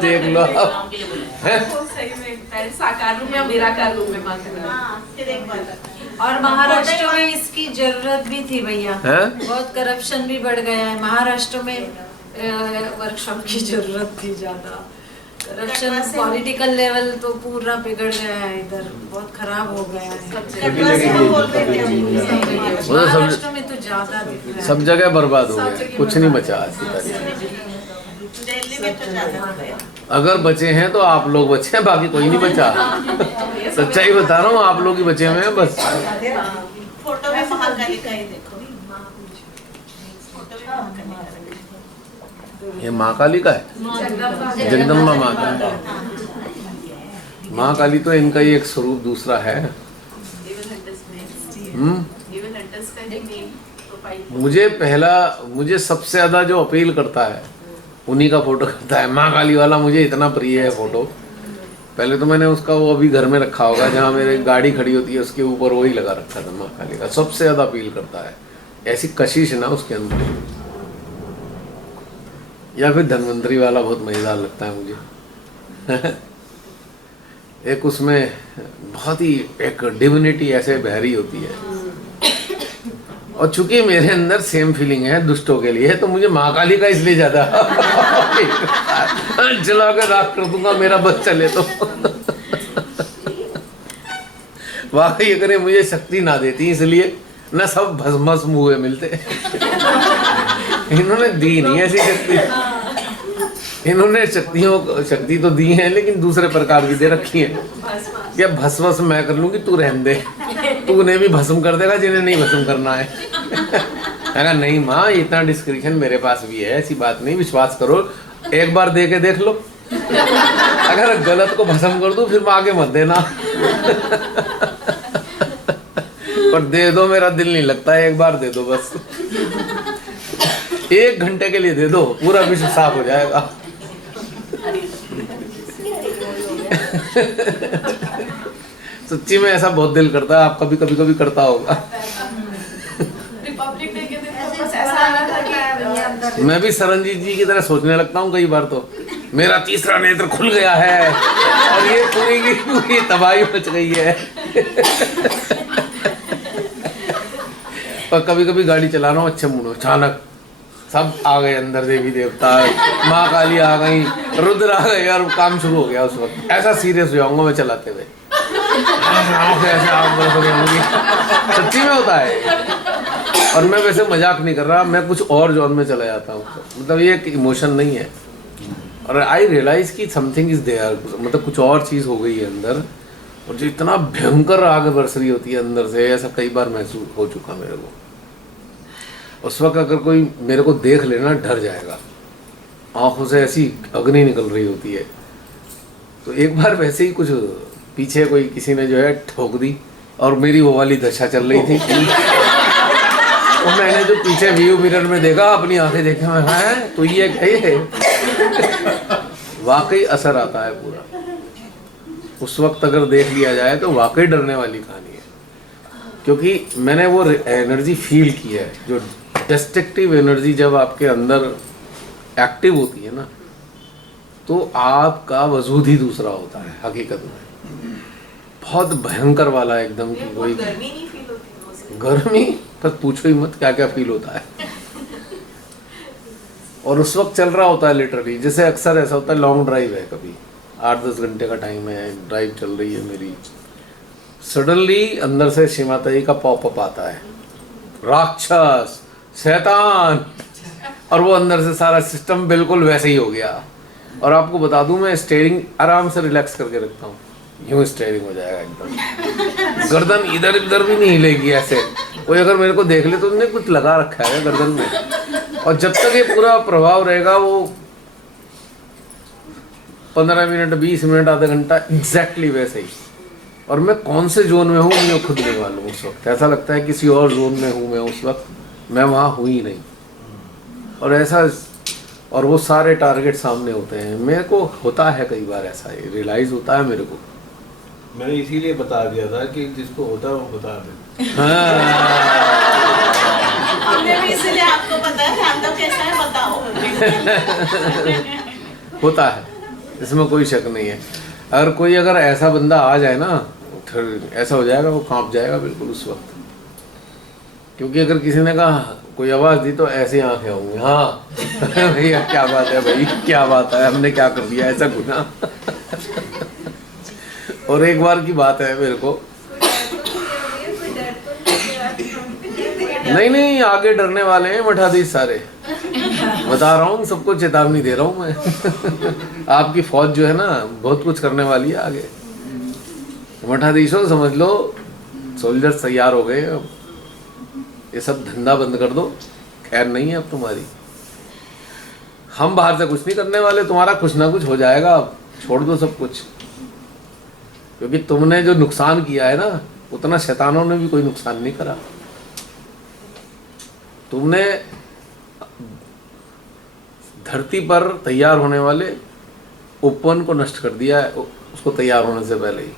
देख लो आप हैं? सही में पहले साकार रूप में और निराकार रूप में माँ का फिर एक बार और महाराष्ट्र में इसकी जरूरत भी थी भैया, हैं? बहुत करप्शन भी बढ़ गया है महाराष्ट्र में। वर्कशॉप की जरूरत थी ज्यादा, करप्शन पॉलिटिकल लेवल तो पूरा बिगड़ गया है इधर, बहुत खराब हो गया है। महाराष्ट्र में तो ज्यादा दिख रहा है, सब जगह बर्बाद हो गया, कुछ नहीं बचा आज की तारीख में। दिल्ली में तो ज्यादा है। अगर बचे हैं तो आप लोग बचे हैं, बाकी कोई नहीं बचा। सच्चाई बता रहा हूँ, आप लोग ही बचे हुए हैं बस। फोटो में महाकाली का ही देखो, फोटो में महाकाली का। ये महाकाली का है, जगदम्बा माता। महाकाली तो इनका ही एक स्वरूप दूसरा है। मुझे सबसे ज्यादा जो अपील करता है उन्हीं का फोटो करता है। महाकाली वाला मुझे इतना प्रिय है फोटो। पहले तो मैंने उसका वो अभी घर में रखा होगा, जहाँ मेरी गाड़ी खड़ी होती है उसके ऊपर वही लगा रखा था। महाकाली का सबसे ज्यादा अपील करता है, ऐसी कशिश है ना उसके अंदर। या फिर धन्वंतरी वाला बहुत मजेदार लगता है मुझे। एक उसमें बहुत ही एक डिविनिटी ऐसे बहरी होती है, और चूंकि मेरे अंदर सेम फीलिंग है दुष्टों के लिए, तो मुझे महाकाली का इसलिए ज्यादा जला कर राख कर दूंगा मेरा बस चले तो। वाकई अगर मुझे शक्ति ना देती इसलिए न सब भस्म हुए मिलते। इन्होंने दी नहीं ऐसी शक्ति, इन्होंने शक्ति तो दी है लेकिन दूसरे प्रकार की दे रखी है। या भस्म मैं कर लूंगी, तू रहने दे, तू उन्हें भी भस्म कर देगा जिन्हें नहीं भस्म करना है। अगर नहीं माँ, इतना डिस्क्रिप्शन मेरे पास भी है, ऐसी बात नहीं, विश्वास करो, एक बार दे के देख लो। अगर गलत को भस्म कर दूं फिर आगे मत देना। पर दे दो, मेरा दिल नहीं लगता है, एक बार दे दो बस। 1 घंटे के लिए दे दो, पूरा विश्व साफ हो जाएगा। सच्ची में ऐसा बहुत दिल करता है, आपका भी कभी करता होगा। रिपब्लिक डे के दिन तो बस ऐसा लगा था कि मैं भी सरनजीत जी की तरह सोचने लगता हूँ कई बार, तो मेरा तीसरा नेत्र खुल गया है और ये पूरी की पूरी तबाही मच गई है। और कभी गाड़ी चला रहा हूँ अच्छे मूड में, अचानक सब आ गए अंदर, देवी देवता, माँ काली आ गई, रुद्र आ गए, और काम शुरू हो गया। उस वक्त ऐसा सीरियस हो जाऊंगा मैं चलाते हुए, ऐसे आँख बरस हो गई। सच्ची में होता है। और मैं वैसे मजाक नहीं कर रहा, मैं कुछ और जोन में चला जाता हूँ। मतलब ये एक इमोशन नहीं है, और आई रियलाइज कि समथिंग इज देयर, मतलब कुछ और चीज़ हो गई है अंदर, और जो इतना भयंकर आग बरस रही होती है अंदर से, ऐसा कई बार महसूस हो चुका मेरे को। उस वक्त अगर कोई मेरे को देख लेना डर जाएगा, आंखों से ऐसी अग्नि निकल रही होती है। तो एक बार वैसे ही कुछ पीछे कोई किसी ने जो है ठोक दी, और मेरी वो वाली दशा चल रही थी। तो मैंने जो पीछे व्यू मिरर में देखा, अपनी आंखें देखा, मैं है तो ये है। वाकई असर आता है पूरा। उस वक्त अगर देख लिया जाए तो वाकई डरने वाली कहानी है, क्योंकि मैंने वो एनर्जी फील की है, जो डिस्ट्रक्टिव एनर्जी जब आपके अंदर एक्टिव होती है ना, तो आपका वजूद ही दूसरा होता है हकीकत में। बहुत भयंकर वाला एकदम की कोई गर्मी नहीं फील होती, गर्मी बस पूछो ही मत क्या क्या फील होता है। और उस वक्त चल रहा होता है लिटरली, जैसे अक्सर ऐसा होता है, लॉन्ग ड्राइव है, कभी 8-10 घंटे का टाइम है, ड्राइव चल रही है मेरी, सडनली अंदर से श्री माता जी का पॉपअप आता है, राक्षस, शैतान, और वो अंदर से सारा सिस्टम बिल्कुल वैसे ही हो गया। और आपको बता दूं, मैं स्टेयरिंग आराम से रिलैक्स करके रखता हूँ, यूं स्टेयरिंग हो जाएगा एकदम, गर्दन इधर उधर भी नहीं हिलेगी ऐसे। कोई अगर मेरे को देख ले तो उन्हें कुछ लगा रखा है गर्दन में, और जब तक ये पूरा प्रभाव रहेगा, वो 15 मिनट, 20 मिनट, आधा घंटा, एग्जैक्टली वैसे ही। और मैं कौन से जोन में हूँ मुझे खुद नहीं मालूम। उस वक्त ऐसा लगता है किसी और जोन में हूँ मैं, उस वक्त मैं वहाँ हूँ ही नहीं। और ऐसा, और वो सारे टारगेट सामने होते हैं। मेरे को होता है कई बार ऐसा, रियलाइज होता है मेरे को। मैंने इसीलिए बता दिया था कि जिसको होता है वो बता दे। हमने भी इसलिए आपको बताया, ध्यान दो कैसा है बताओ। होता है, इसमें कोई शक नहीं है। अगर कोई अगर ऐसा बंदा आ जाए ना, फिर ऐसा हो जाएगा, वो कांप जाएगा बिल्कुल उस वक्त। क्योंकि अगर किसी ने कहा कोई आवाज़ दी तो ऐसी आंखें होंगी, हाँ भैया क्या बात है, भाई क्या बात है, हमने क्या कर दिया ऐसा गुनाह। और एक बार की बात है मेरे को, नहीं आगे डरने वाले हैं मठाधीश सारे, बता रहा हूँ, सबको चेतावनी दे रहा हूँ मैं। आपकी फौज जो है ना बहुत कुछ करने वाली है आगे। मठाधीशों समझ लो, सोल्जर्स तैयार हो गए, अब ये सब धंधा बंद कर दो, खैर नहीं है अब तुम्हारी। हम बाहर से कुछ नहीं करने वाले, तुम्हारा कुछ ना कुछ हो जाएगा, अब छोड़ दो सब कुछ। क्योंकि तुमने जो नुकसान किया है ना, उतना शैतानों ने भी कोई नुकसान नहीं करा। तुमने धरती पर तैयार होने वाले उपवन को नष्ट कर दिया है, उसको तैयार होने से पहले ही।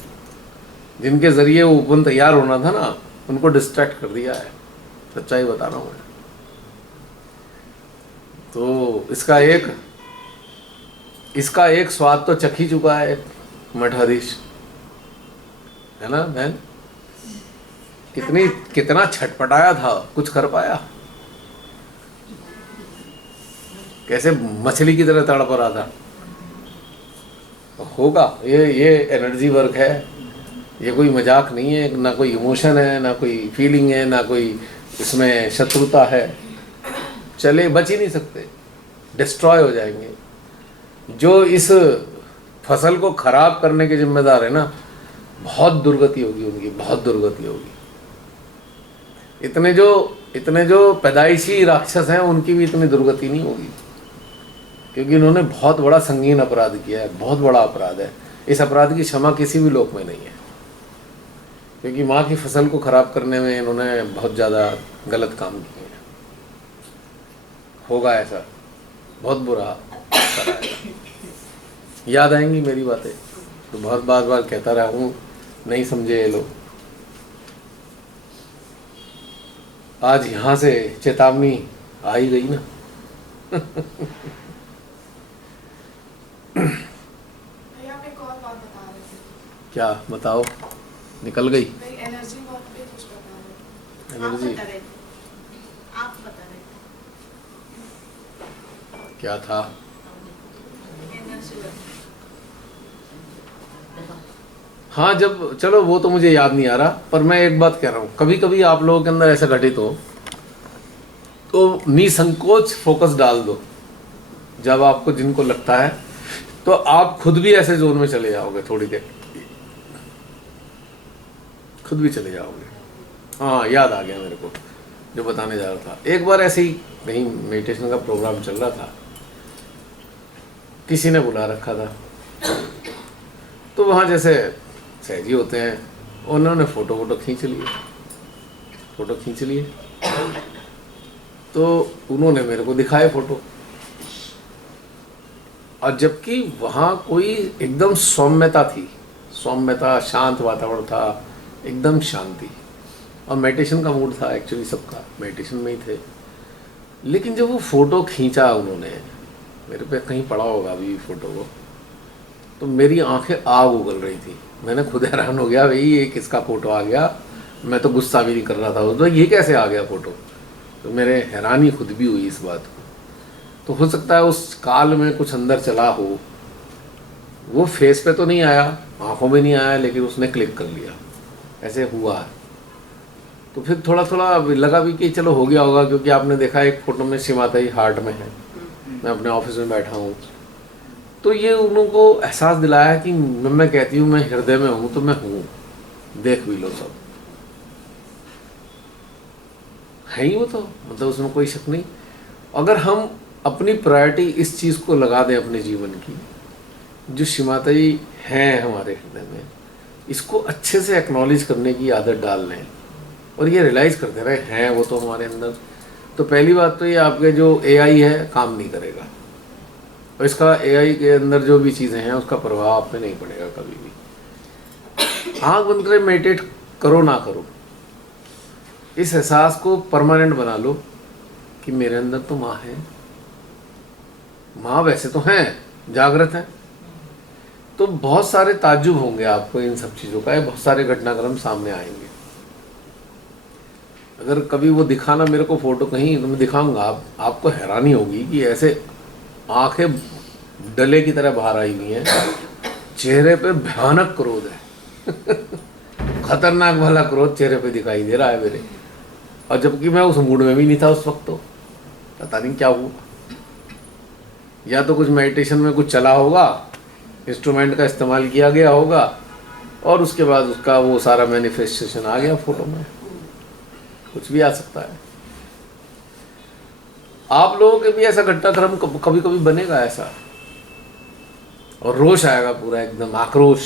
जिनके जरिए वो उपवन तैयार होना था ना, उनको डिस्ट्रैक्ट कर दिया है। सच्चाई बता रहा हूँ मैं। तो इसका एक स्वाद तो चख ही चुका है मठाधीश, है ना बहन? कितना छटपटाया था, कुछ कर पाया? कैसे मछली की तरह तड़प रहा था। होगा, ये एनर्जी वर्क है, ये कोई मजाक नहीं है, ना कोई इमोशन है, ना कोई फीलिंग है, ना कोई इसमें शत्रुता है। चले बच ही नहीं सकते, डिस्ट्रॉय हो जाएंगे। जो इस फसल को खराब करने के जिम्मेदार है ना, बहुत दुर्गति होगी उनकी, बहुत दुर्गति होगी। इतने जो पैदाइशी राक्षस हैं, उनकी भी इतनी दुर्गति नहीं होगी, क्योंकि इन्होंने बहुत बड़ा संगीन अपराध किया है, बहुत बड़ा अपराध है। इस अपराध की क्षमा किसी भी लोक में नहीं है, क्योंकि माँ की फसल को खराब करने में इन्होंने बहुत ज़्यादा गलत काम किए हैं। होगा ऐसा, बहुत बुरा कराएगा। याद आएंगी मेरी बातें तो बहुत बार कहता रहा हूँ, नहीं समझे ये लोग। आज यहाँ से चेतावनी आ ही गई ना। भैया आप एक और बात बता रहे थे। क्या बताओ? निकल गई एनर्जी वर्क पे कुछ बता रहे थे। एनर्जी? आप बता रहे थे क्या था? हाँ, जब चलो वो तो मुझे याद नहीं आ रहा, पर मैं एक बात कह रहा हूँ, कभी कभी आप लोगों के अंदर ऐसा घटित हो तो निसंकोच फोकस डाल दो। जब आपको जिनको लगता है तो आप खुद भी ऐसे जोन में चले जाओगे, थोड़ी देर खुद भी चले जाओगे। हाँ, याद आ गया मेरे को जो बताने जा रहा था। एक बार ऐसे ही कहीं मेडिटेशन का प्रोग्राम चल रहा था, किसी ने बुला रखा था, तो वहाँ जैसे सहजी होते हैं, उन्होंने फ़ोटो खींच लिए। तो उन्होंने मेरे को दिखाए फ़ोटो, और जबकि वहाँ कोई एकदम सौम्यता, शांत वातावरण था, एकदम शांति, और मेडिटेशन का मूड था। एक्चुअली सबका मेडिटेशन में ही थे। लेकिन जब वो फ़ोटो खींचा उन्होंने, मेरे पे कहीं पड़ा होगा अभी फ़ोटो को, तो मेरी आंखें आग उगल रही थी। मैंने खुद हैरान हो गया, भाई ये किसका फ़ोटो आ गया। मैं तो गुस्सा भी नहीं कर रहा था उस वक्त, ये कैसे आ गया फ़ोटो। तो मेरे हैरानी खुद भी हुई इस बात को। तो हो सकता है उस काल में कुछ अंदर चला हो, वो फेस पे तो नहीं आया, आंखों में नहीं आया, लेकिन उसने क्लिक कर लिया, ऐसे हुआ है। तो फिर थोड़ा लगा भी कि चलो हो गया होगा, क्योंकि आपने देखा एक फ़ोटो में श्रीमाता जी हार्ट में है, मैं अपने ऑफिस में बैठा हूँ। तो ये उनको एहसास दिलाया कि मैं कहती हूँ मैं हृदय में हूँ तो मैं हूँ, देख भी लो सब है ही वो, तो मतलब उसमें कोई शक नहीं। अगर हम अपनी प्रायोरिटी इस चीज़ को लगा दें अपने जीवन की, जो श्रीमाता जी हैं हमारे हृदय में, इसको अच्छे से एक्नॉलेज करने की आदत डाल लें, और ये रियलाइज़ करते रहे हैं वो तो हमारे अंदर, तो पहली बात तो ये आपके जो AI है काम नहीं करेगा, और इसका AI के अंदर जो भी चीज़ें हैं उसका प्रभाव आप पे नहीं पड़ेगा कभी भी। आँख बंद कर मेडिटेट करो ना करो, इस एहसास को परमानेंट बना लो कि मेरे अंदर तो माँ है। माँ वैसे तो हैं, जागृत हैं, तो बहुत सारे ताज्जुब होंगे आपको इन सब चीज़ों का, बहुत सारे घटनाक्रम सामने आएंगे। अगर कभी वो दिखाना मेरे को फोटो कहीं तो मैं दिखाऊंगा, आपको हैरानी होगी कि ऐसे आंखें डले की तरह बाहर आई हुई हैं, चेहरे पे भयानक क्रोध है खतरनाक वाला क्रोध चेहरे पे दिखाई दे रहा है मेरे, और जबकि मैं उस मूड में भी नहीं था उस वक्त। तो पता नहीं क्या हुआ, या तो कुछ मेडिटेशन में कुछ चला होगा, इंस्ट्रूमेंट का इस्तेमाल किया गया होगा, और उसके बाद उसका वो सारा मैनिफेस्टेशन आ गया फोटो में। कुछ भी आ सकता है। आप लोगों के भी ऐसा घटनाक्रम कभी कभी बनेगा ऐसा, और रोष आएगा, पूरा एकदम आक्रोश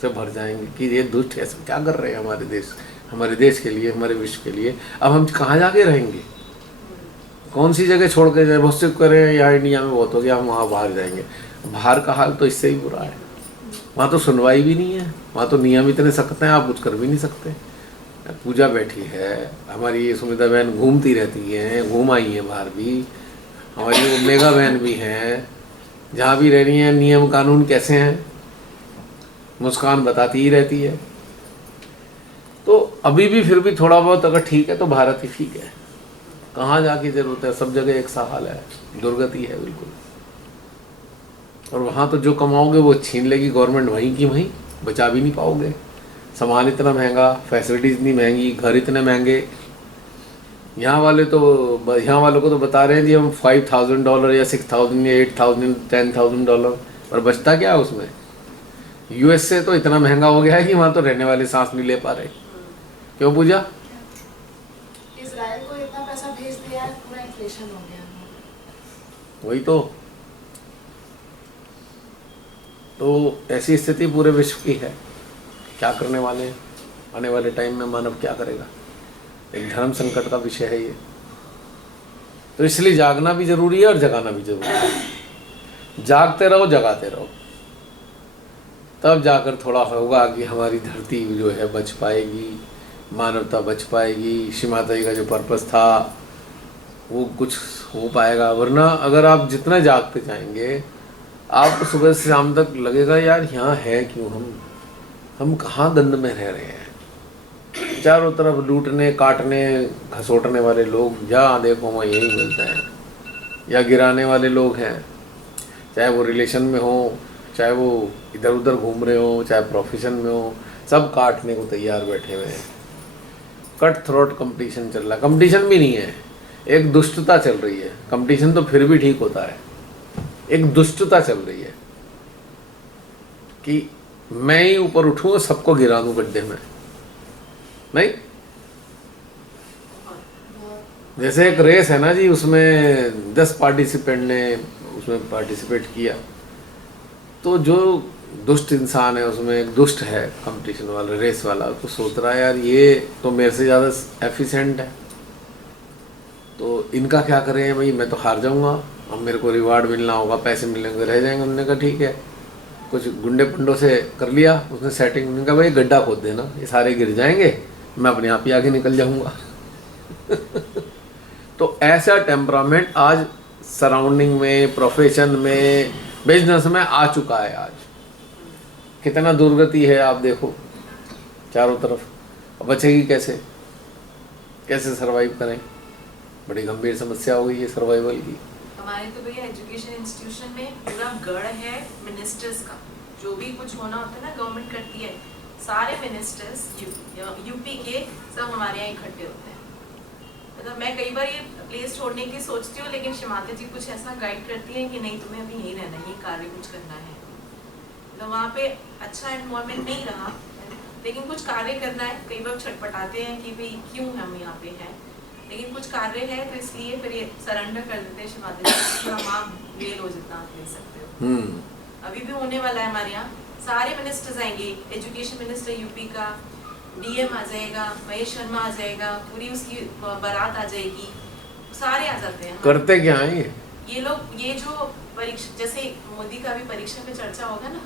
से भर जाएंगे कि ये दुष्ट ऐसा क्या कर रहे हैं हमारे देश के लिए, हमारे विश्व के लिए। अब हम कहाँ जाके रहेंगे, कौन सी जगह छोड़ के जाए। बहुत से करें यहाँ इंडिया में बहुत हो गया, हम वहाँ बाहर जाएंगे। बाहर का हाल तो इससे ही बुरा है। वहाँ तो सुनवाई भी नहीं है, वहाँ तो नियम इतने सख्त हैं, आप कुछ कर भी नहीं सकते। पूजा बैठी है, हमारी ये सुमिता बहन घूमती रहती हैं, घूम आई हैं बाहर भी, हमारी वो मेगा बहन भी हैं, जहाँ भी रह रही हैं नियम कानून कैसे हैं मुस्कान बताती ही रहती है। तो अभी भी फिर भी थोड़ा बहुत अगर ठीक है तो भारत ही ठीक है। कहाँ जाके जरूरत है, सब जगह एक सा हाल है, दुर्गति है बिल्कुल। और वहाँ तो जो कमाओगे वो छीन लेगी गवर्नमेंट, वहीं की वहीं, बचा भी नहीं पाओगे। सामान इतना महंगा, फैसिलिटीज इतनी महंगी, घर इतने महंगे। यहाँ वालों को तो बता रहे हैं जी हम $5,000 या $6,000 या $8,000 $10,000, पर बचता क्या है उसमें। यूएस से तो इतना महंगा हो गया है कि वहाँ तो रहने वाले सांस नहीं ले पा रहे। क्यों पूजा? इजराइल को इतना पैसा भेज दिया है, पूरा इन्फ्लेशन हो गया। वही तो ऐसी स्थिति पूरे विश्व की है। क्या करने वाले हैं, आने वाले टाइम में मानव क्या करेगा। एक धर्म संकट का विषय है ये। तो इसलिए जागना भी जरूरी है और जगाना भी जरूरी है। जागते रहो, जगाते रहो, तब जाकर थोड़ा होगा कि हमारी धरती जो है बच पाएगी, मानवता बच पाएगी, श्री माता जी का जो पर्पस था वो कुछ हो पाएगा। वरना अगर आप जितना जागते जाएंगे, आपको सुबह से शाम तक लगेगा यार यहाँ है क्यों, हम कहाँ दंड में रह रहे हैं। चारों तरफ लूटने, काटने, घसोटने वाले लोग, जहाँ देखो वहाँ यही मिलता है, या गिराने वाले लोग हैं, चाहे वो रिलेशन में हो, चाहे वो इधर उधर घूम रहे हो, चाहे प्रोफेशन में हो, सब काटने को तैयार बैठे हुए हैं। कट थ्रोट कंपटीशन चल रहा है। कंपटीशन भी नहीं है, एक दुष्टता चल रही है। कंपटीशन तो फिर भी ठीक होता है, एक दुष्टता चल रही है कि मैं ही ऊपर उठूँ और सबको गिरा दूँ गड्ढे में। नहीं, जैसे एक रेस है ना जी, उसमें 10 पार्टिसिपेंट ने उसमें पार्टिसिपेट किया, तो जो दुष्ट इंसान है उसमें एक दुष्ट है कंपटीशन वाला, रेस वाला, तो सोच रहा है यार ये तो मेरे से ज़्यादा एफिशिएंट है, तो इनका क्या करें भाई, मैं तो हार जाऊंगा, अब मेरे को रिवार्ड मिलना होगा, पैसे मिलेंगे, रह जाएंगे। हमने कहा ठीक है, कुछ गुंडे पुंडों से कर लिया उसने सेटिंग। उन्होंने कहा भाई गड्ढा खोद देना, ये सारे गिर जाएंगे, मैं अपने आप ही आगे निकल जाऊंगा तो ऐसा टेम्परामेंट आज सराउंडिंग में, प्रोफेशन में, बिजनेस में आ चुका है। आज कितना दुर्गति है आप देखो चारों तरफ। अब बचेगी कैसे, कैसे सरवाइव करें? बड़ी गंभीर समस्या हो गई है सर्वाइवल की। हमारे तो भैया एजुकेशन इंस्टीट्यूशन में पूरा गढ़ है मिनिस्टर्स का। जो भी कुछ होना होता है ना गवर्नमेंट करती है, सारे मिनिस्टर्स यूपी के सब हमारे यहाँ इकट्ठे होते हैं। मतलब मैं कई बार ये प्लेस छोड़ने की सोचती हूँ, लेकिन शिमाता जी कुछ ऐसा गाइड करती है कि नहीं तुम्हें अभी यहीं रहना है, ये कार्य कुछ करना है। तो वहाँ पे अच्छा एनवायरनमेंट नहीं रहा, लेकिन कुछ कार्य करना है। कई बार छटपटाते हैं कि भाई क्यों हम यहाँ पे हैं, लेकिन कुछ कार्य है तो इसलिए फिर ये सरेंडर कर देते हैं शिमाता जी, आप ले लो जितना आप ले सकते हो। अभी भी होने वाला है हमारे यहाँ, सारे मिनिस्टर्स आएंगे, एजुकेशन मिनिस्टर यूपी का, डीएम आ जाएगा, महेश शर्मा आ जाएगा, पूरी उसकी बारात आ जाएगी, सारे आ जाते हैं। करते क्या है ये लोग? ये जो परीक्षा, जैसे मोदी का भी परीक्षा पे चर्चा होगा ना,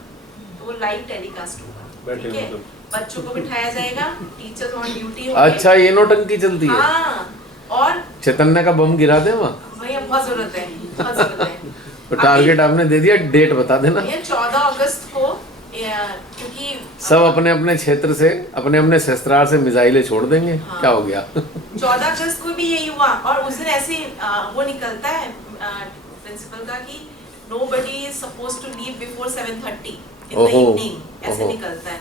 तो वो लाइव टेलीकास्ट होगा, ठीक है? बच्चों को बिठाया जाएगा, टीचर्स ऑन ड्यूटी होंगे। अच्छा, ये नौटंकी चलती है। हाँ, और चैतन्य का बम गिरा दे वहाँ। भैया बहुत जरूरत है, बहुत जरूरत है। तो टारगेट आपने दे दिया, डेट बता देना। ये 14 अगस्त को, क्योंकि सब अपने अपने क्षेत्र से अपने अपने शस्त्रार से मिसाइलें छोड़ देंगे। हाँ। क्या हो गया? 14 अगस्त को भी यही हुआ, और उस दिन ऐसे वो निकलता है प्रिंसिपल का कि nobody is supposed to leave before 7:30 in the evening, ऐसे निकलता है।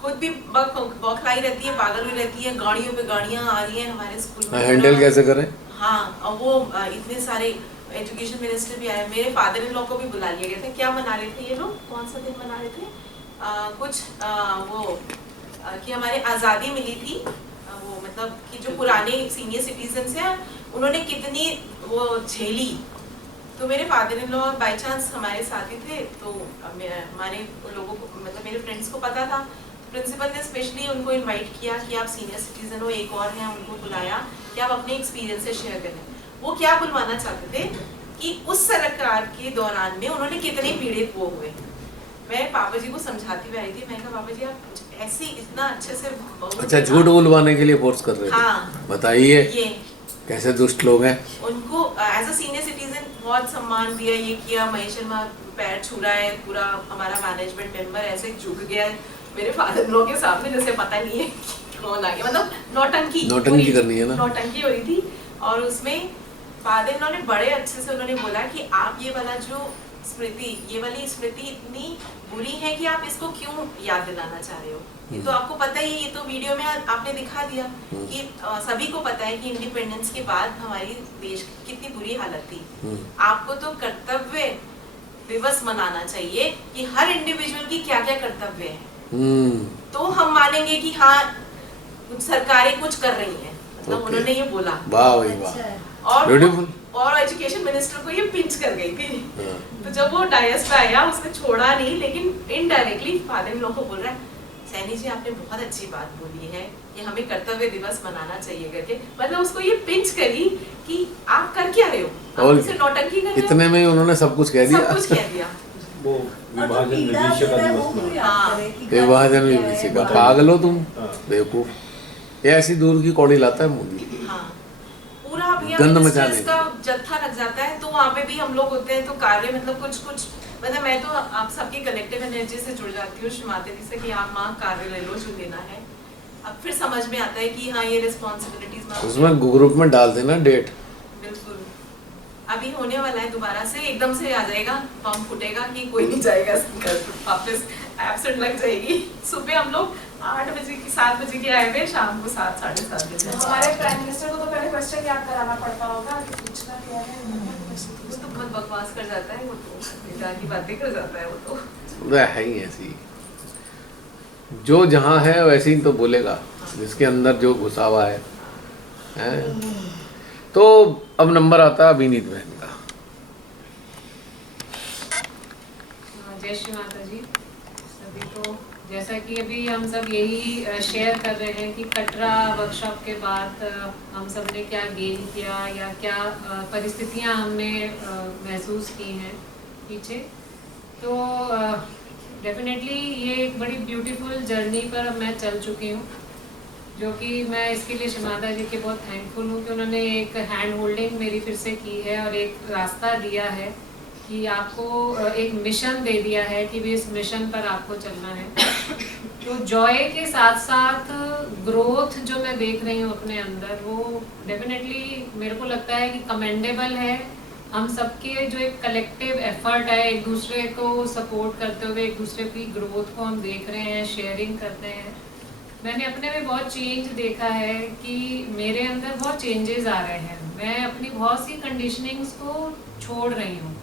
खुद भी बौखलाई रहती है, पागल हुई रहती है, गाड़ियों पे गाड़ियाँ आ रही हैं हमारे स्कूल में। हैंडल कैसे करें? हाँ, और वो इतने सारे एजुकेशन मिनिस्टर भी आए, मेरे फादर इन लॉ को भी बुला लिया गया था। क्या मना रहे थे ये लोग, कौन सा दिन मना रहे थे? कि हमारे आज़ादी मिली थी, वो मतलब कि जो पुराने सीनियर सिटीजन्स हैं उन्होंने कितनी वो झेली। तो मेरे father in law by chance हमारे साथ ही थे, तो हमारे लोगों को, मतलब मेरे फ्रेंड्स को पता था। प्रिंसिपल ने स्पेशली उनको इनवाइट किया कि आप सीनियर सिटीजन हो, एक और हैं, उनको बुलाया कि आप अपने एक्सपीरियंसेस शेयर करें। वो क्या बुलवाना चाहते थे कि उस सरकार के दौरान में उन्होंने कितने पीड़ित वो हुए। मैं पापा जी को समझाती हुई आई थी, मैं कहा पापा जी आप ऐसे इतना अच्छे से। अच्छा, झूठ बुलवाने के लिए फोर्स कर रहे थे? हाँ, बताइए ये कैसे दुष्ट लोग हैं। उनको एज अ सीनियर सिटीजन बहुत सम्मान दिया, ये किया। महेश शर्मा पैर छू रहा है, पूरा हमारा मैनेजमेंट मेंबर ऐसे झुक गया मेरे फादर लोग के सामने, जैसे पता नहीं है कौन आ गया। मतलब नौटंकी करनी है ना, नौटंकी हो रही थी। और उसमें फादर इन लॉ ने बड़े अच्छे से उन्होंने बोला कि आप ये वाला जो स्मृति, ये वाली स्मृति इतनी बुरी है कि आप इसको क्यों याद दिलाना चाह रहे हो। ये तो आपको पता ही है, ये तो वीडियो में आपने दिखा दिया कि सभी को पता है कि इंडिपेंडेंस के बाद हमारी देश की कितनी बुरी हालत थी। आपको तो कर्तव्य दिवस मनाना चाहिए कि हर इंडिविजुअल की क्या क्या कर्तव्य है, तो हम मानेंगे कि हाँ सरकारें कुछ कर रही हैं। मतलब उन्होंने ये बोला। वाह वाह, और एजुकेशन मिनिस्टर को ये पिंच कर गई थी। तो जब वो डायस पे आया, उसने छोड़ा नहीं, लेकिन इनडायरेक्टली फादर इन लॉ को बोल रहा है, सैनी जी आपने बहुत अच्छी बात बोली है कि हमें कर्तव्य दिवस मनाना चाहिए करके। मतलब उसको ये पिंच करी कि आप कर क्या रहे हो, आप इसे नौटंकी कर रहे हो। इतने में ही उन्होंने सब कुछ कह दिया, सब कुछ कह दिया। वो विभाजन विभीषण का दिवस, विभाजन विभीषण का। पागल हो तुम, बेवकूफ। ये ऐसी दूर की कौड़ी लाता है मोदी। पूरा भैया गंद मचाने का जत्था लग जाता है। तो वहाँ पे भी हम लोग होते हैं, तो कार्य मतलब कुछ मतलब मैं तो आप सबकी कलेक्टिव एनर्जी से जुड़ जाती हूँ माता जी से कि आप माँ कार्य ले लो जो लेना है। अब फिर समझ में आता है कि हाँ ये रिस्पॉन्सिबिलिटीज उसमें ग्रुप में डाल देना डेट। बिल्कुल, अभी होने वाला है, दोबारा से एकदम से आ जाएगा, फॉर्म फूटेगा कि कोई नहीं जाएगा, वापस एब्सेंट लग जाएगी। सुबह हम लोग 8 बजे की 7 बजे के आए हुए, शाम को 7 साढ़े 7 बजे। हमारे प्राइम मिनिस्टर को तो पहले क्वेश्चन याद कराना पड़ता होगा कि पूछना क्या है। वो तो बहुत बकवास कर जाता है, वो तो बेकार की बातें कर जाता है। वो तो है ही ऐसी, जो जहाँ है वैसे ही तो बोलेगा, जिसके अंदर जो घुसा हुआ है। तो अब नंबर आता है अभिनीत बहन का। जय श्री माता जी सभी को। जैसा कि अभी हम सब यही शेयर कर रहे हैं कि कटरा वर्कशॉप के बाद हम सब ने क्या गेन किया या क्या परिस्थितियां हमने महसूस की हैं पीछे। तो डेफिनेटली ये एक बड़ी ब्यूटीफुल जर्नी पर मैं चल चुकी हूँ, जो कि मैं इसके लिए शिमादा जी के बहुत थैंकफुल हूँ कि उन्होंने एक हैंड होल्डिंग मेरी फिर से की है और एक रास्ता दिया है कि आपको एक मिशन दे दिया है कि भी इस मिशन पर आपको चलना है। तो जॉय के साथ साथ ग्रोथ जो मैं देख रही हूँ अपने अंदर, वो डेफिनेटली मेरे को लगता है कि कमेंडेबल है। हम सबके जो एक कलेक्टिव एफर्ट है, एक दूसरे को सपोर्ट करते हुए एक दूसरे की ग्रोथ को हम देख रहे हैं, शेयरिंग करते हैं। मैंने अपने में बहुत चेंज देखा है कि मेरे अंदर बहुत चेंजेस आ रहे हैं। मैं अपनी बहुत सी कंडीशनिंग्स को छोड़ रही हूँ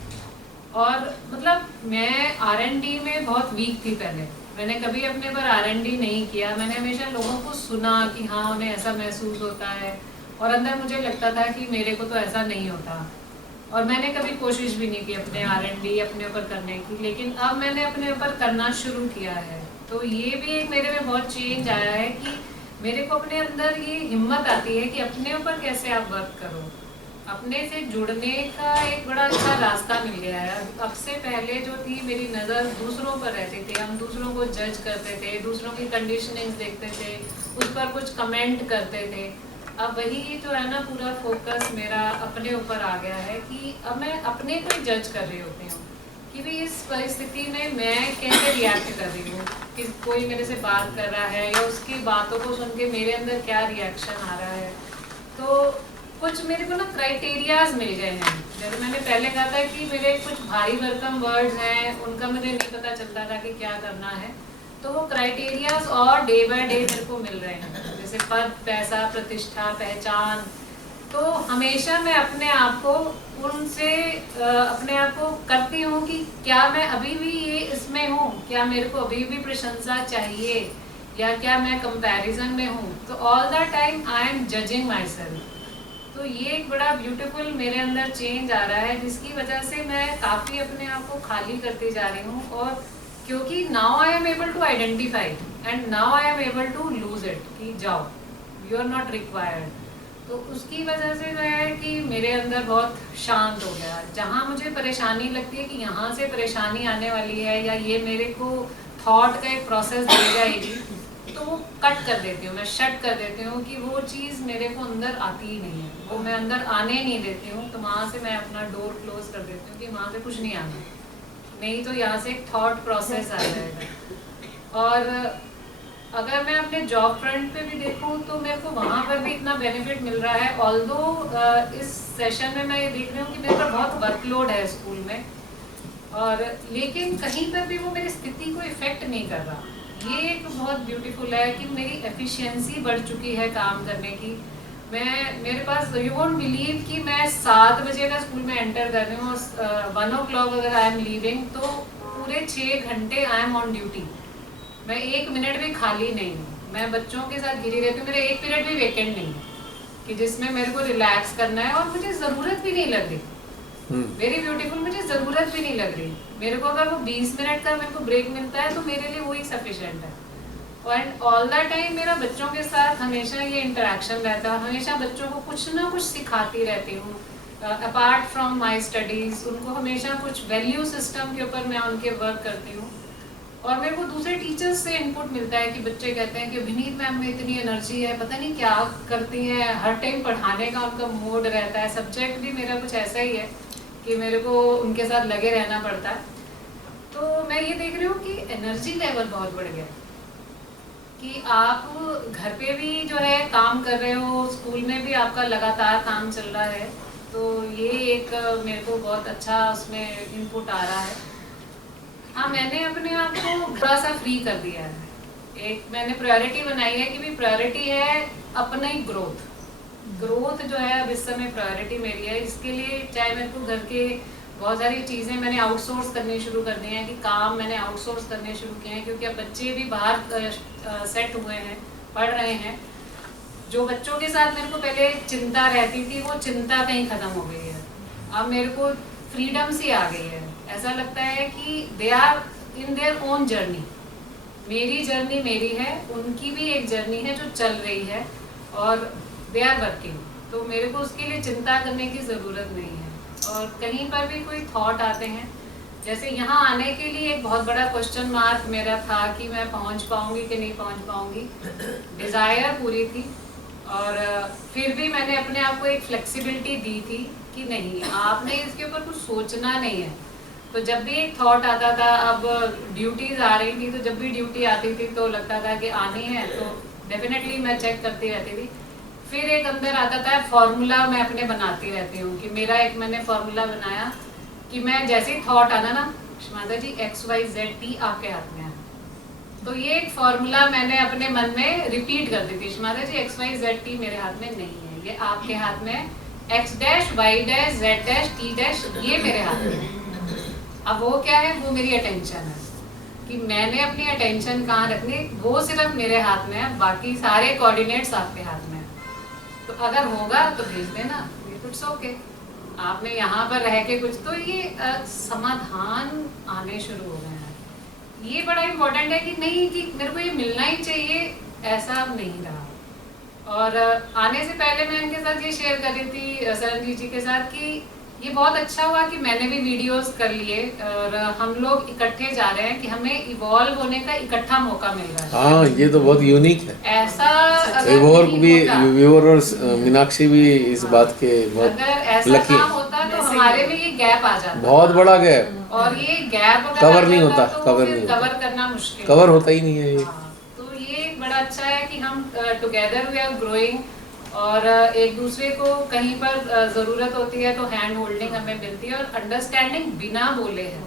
और मतलब मैं R&D में बहुत वीक थी पहले। मैंने कभी अपने पर R&D नहीं किया। मैंने हमेशा लोगों को सुना कि हाँ उन्हें ऐसा महसूस होता है और अंदर मुझे लगता था कि मेरे को तो ऐसा नहीं होता और मैंने कभी कोशिश भी नहीं की अपने R&D अपने ऊपर करने की। लेकिन अब मैंने अपने ऊपर करना शुरू किया है। तो ये भी एक मेरे में बहुत चेंज आया है कि मेरे को अपने अंदर ये हिम्मत आती है कि अपने ऊपर कैसे आप वर्क करो। अपने से जुड़ने का एक बड़ा अच्छा रास्ता मिल गया है। अब से पहले जो थी मेरी नज़र दूसरों पर रहती थी, हम दूसरों को जज करते थे, दूसरों की कंडीशनिंग्स देखते थे, उस पर कुछ कमेंट करते थे। अब वही जो है ना पूरा फोकस मेरा अपने ऊपर आ गया है कि अब मैं अपने को ही जज कर रही होती हूँ कि भाई इस परिस्थिति में मैं कैसे रिएक्ट कर रही हूँ, कि कोई मेरे से बात कर रहा है या उसकी बातों को सुन के मेरे अंदर क्या रिएक्शन आ रहा है। तो कुछ मेरे को ना क्राइटेरियाज मिल गए हैं। जैसे मैंने पहले कहा था कि मेरे कुछ भारी भरकम वर्ड्स हैं, उनका मुझे नहीं पता चलता था कि क्या करना है, तो वो क्राइटेरियाज और डे बाय डे मेरे को मिल रहे हैं, जैसे पद, पैसा, प्रतिष्ठा, पहचान। तो हमेशा मैं अपने आप को उनसे अपने आप को करती हूँ कि क्या मैं अभी भी ये इसमें हूँ, क्या मेरे को अभी भी प्रशंसा चाहिए, या क्या मैं कंपैरिजन में हूँ। तो all the time I am judging my self. तो ये एक बड़ा ब्यूटीफुल मेरे अंदर चेंज आ रहा है, जिसकी वजह से मैं काफ़ी अपने आप को खाली करती जा रही हूँ। और क्योंकि now I am able to identify and now I am able to lose it, कि जाओ, यू आर नॉट रिक्वायर्ड। तो उसकी वजह से जो है कि मेरे अंदर बहुत शांत हो गया। जहाँ मुझे परेशानी लगती है कि यहाँ से परेशानी आने वाली है या ये मेरे को थॉट का एक प्रोसेस दे जाएगी, तो वो कट कर देती हूँ, मैं शट कर देती हूँ कि वो चीज़ मेरे को अंदर आती ही नहीं है, वो मैं अंदर आने नहीं देती हूँ। तो वहाँ से मैं अपना डोर क्लोज कर देती हूँ कि वहाँ से कुछ नहीं आना, नहीं तो यहाँ से एक थॉट प्रोसेस आ जाएगा। और अगर मैं अपने जॉब फ्रंट पे भी देखूँ तो मेरे को वहाँ पर भी इतना बेनिफिट मिल रहा है। ऑल्दो इस सेशन में मैं ये देख रही हूँ कि मेरे पर बहुत वर्कलोड है स्कूल में, और लेकिन कहीं पर भी वो मेरी स्थिति को इफेक्ट नहीं कर रहा। ये एक बहुत ब्यूटीफुल है कि मेरी एफिशिएंसी बढ़ चुकी है काम करने की। मेरे पास, यू वोंट बिलीव कि मैं 7 बजे का स्कूल में एंटर कर रही हूँ और 1 o'clock अगर आई एम लीविंग तो पूरे 6 घंटे आई एम ऑन ड्यूटी। मैं 1 मिनट भी खाली नहीं हूँ, मैं बच्चों के साथ घिरी रहती हूँ। मेरा 1 पीरियड भी वेकेंट नहीं है कि जिसमें मेरे को रिलैक्स करना है, और मुझे ज़रूरत भी नहीं लग रही। वेरी ब्यूटीफुल, मुझे ज़रूरत भी नहीं लग रही। मेरे को अगर वो 20 मिनट का मेरे को ब्रेक मिलता है तो मेरे लिए वही सफिशिएंट है। एंड ऑल द टाइम मेरा बच्चों के साथ हमेशा ये इंटरेक्शन रहता है, हमेशा बच्चों को कुछ ना कुछ सिखाती रहती हूँ अपार्ट फ्रॉम माई स्टडीज़। उनको हमेशा कुछ वैल्यू सिस्टम के ऊपर मैं उनके वर्क करती हूँ। और मेरे को दूसरे टीचर्स से इनपुट मिलता है कि बच्चे कहते हैं कि विनीत मैम में इतनी एनर्जी है, पता नहीं क्या करती हैं, हर टाइम पढ़ाने का उनका मूड रहता है। सब्जेक्ट भी मेरा कुछ ऐसा ही है कि मेरे को उनके साथ लगे रहना पड़ता है। तो मैं ये देख रही हूँ कि एनर्जी लेवल बहुत बढ़ गया, कि आप घर पे भी जो है काम कर रहे हो, स्कूल में भी आपका लगातार काम चल रहा है। तो ये एक मेरे को बहुत अच्छा उसमें इनपुट आ रहा है। हाँ, मैंने अपने आप को थोड़ा सा फ्री कर दिया है। एक मैंने प्रायोरिटी बनाई है कि भी प्रायोरिटी है अपना ही ग्रोथ जो है अब इस समय प्रायोरिटी मेरी है। इसके लिए चाहे मेरे को घर के बहुत सारी चीज़ें मैंने आउटसोर्स करनी शुरू कर दी हैं, कि काम मैंने आउटसोर्स करने शुरू किए हैं, क्योंकि अब बच्चे भी बाहर सेट हुए हैं, पढ़ रहे हैं। जो बच्चों के साथ मेरे को पहले चिंता रहती थी, वो चिंता कहीं ख़त्म हो गई है। अब मेरे को फ्रीडम सी आ गई है। ऐसा लगता है कि they are in their own journey. मेरी जर्नी मेरी है, उनकी भी एक जर्नी है जो चल रही है, और दे आर वर्किंग। तो मेरे को उसके लिए चिंता करने की ज़रूरत नहीं है। और कहीं पर भी कोई थॉट आते हैं, जैसे यहाँ आने के लिए एक बहुत बड़ा क्वेश्चन मार्क मेरा था कि मैं पहुँच पाऊँगी कि नहीं पहुँच पाऊँगी। डिज़ायर पूरी थी, और फिर भी मैंने अपने आप को एक फ्लेक्सिबिलिटी दी थी कि नहीं, आपने इसके ऊपर कुछ सोचना नहीं है। तो जब भी एक थॉट आता था, अब ड्यूटीज़ आ रही थी, तो जब भी ड्यूटी आती थी तो लगता था कि आनी है, तो डेफिनेटली मैं चेक करती रहती थी। फिर एक अंदर आता था फॉर्मूला, मैं अपने बनाती रहती हूँ कि मेरा एक मैंने फॉर्मूला बनाया कि मैं जैसे ही थॉट आना ना, माता जी XYZT आपके हाथ में है। तो ये एक फॉर्मूला मैंने अपने मन में रिपीट कर दी थी, माता जी XYZT मेरे हाथ में नहीं है, ये आपके हाथ में, X dash Y dash Z dash T dash ये मेरे हाथ में है। अब वो क्या है, वो मेरी अटेंशन है, कि मैंने अपनी अटेंशन कहाँ रखनी, वो सिर्फ मेरे हाथ में है, बाकी सारे कोऑर्डिनेट्स आपके हाथ में है। तो अगर होगा तो भेज देना, इट्स ओके। आपने यहाँ पर रह के कुछ, तो ये समाधान आने शुरू हो गए हैं। ये बड़ा इम्पोर्टेंट है कि नहीं कि मेरे को ये मिलना ही चाहिए, ऐसा अब नहीं रहा। और आने से पहले मैं इनके साथ ये शेयर कर रही थी सरनजीत जी के साथ कि ये बहुत अच्छा हुआ कि मैंने भी वीडियोस कर लिए और हम लोग इकट्ठे जा रहे हैं कि हमें इवॉल्व होने का इकट्ठा मौका मिल रहा है। हाँ, ये तो बहुत यूनिक है। ऐसा अगर विवोर नहीं भी, होता, विवोर और मीनाक्षी भी इस बात के बहुत अगर ऐसा लकी ना होता तो हमारे में ये गैप आ जाता, बहुत बड़ा गैप, और ये गैप अगर कवर आ नहीं जाता होता, तो कवर फिर नहीं होता। कवर करना मुश्किल, कवर होता ही नहीं है ये। तो ये बड़ा अच्छा है कि हम टुगेदर वी आर ग्रोइंग, और एक दूसरे को कहीं पर ज़रूरत होती है तो हैंड होल्डिंग हमें मिलती है, और अंडरस्टैंडिंग बिना बोले है,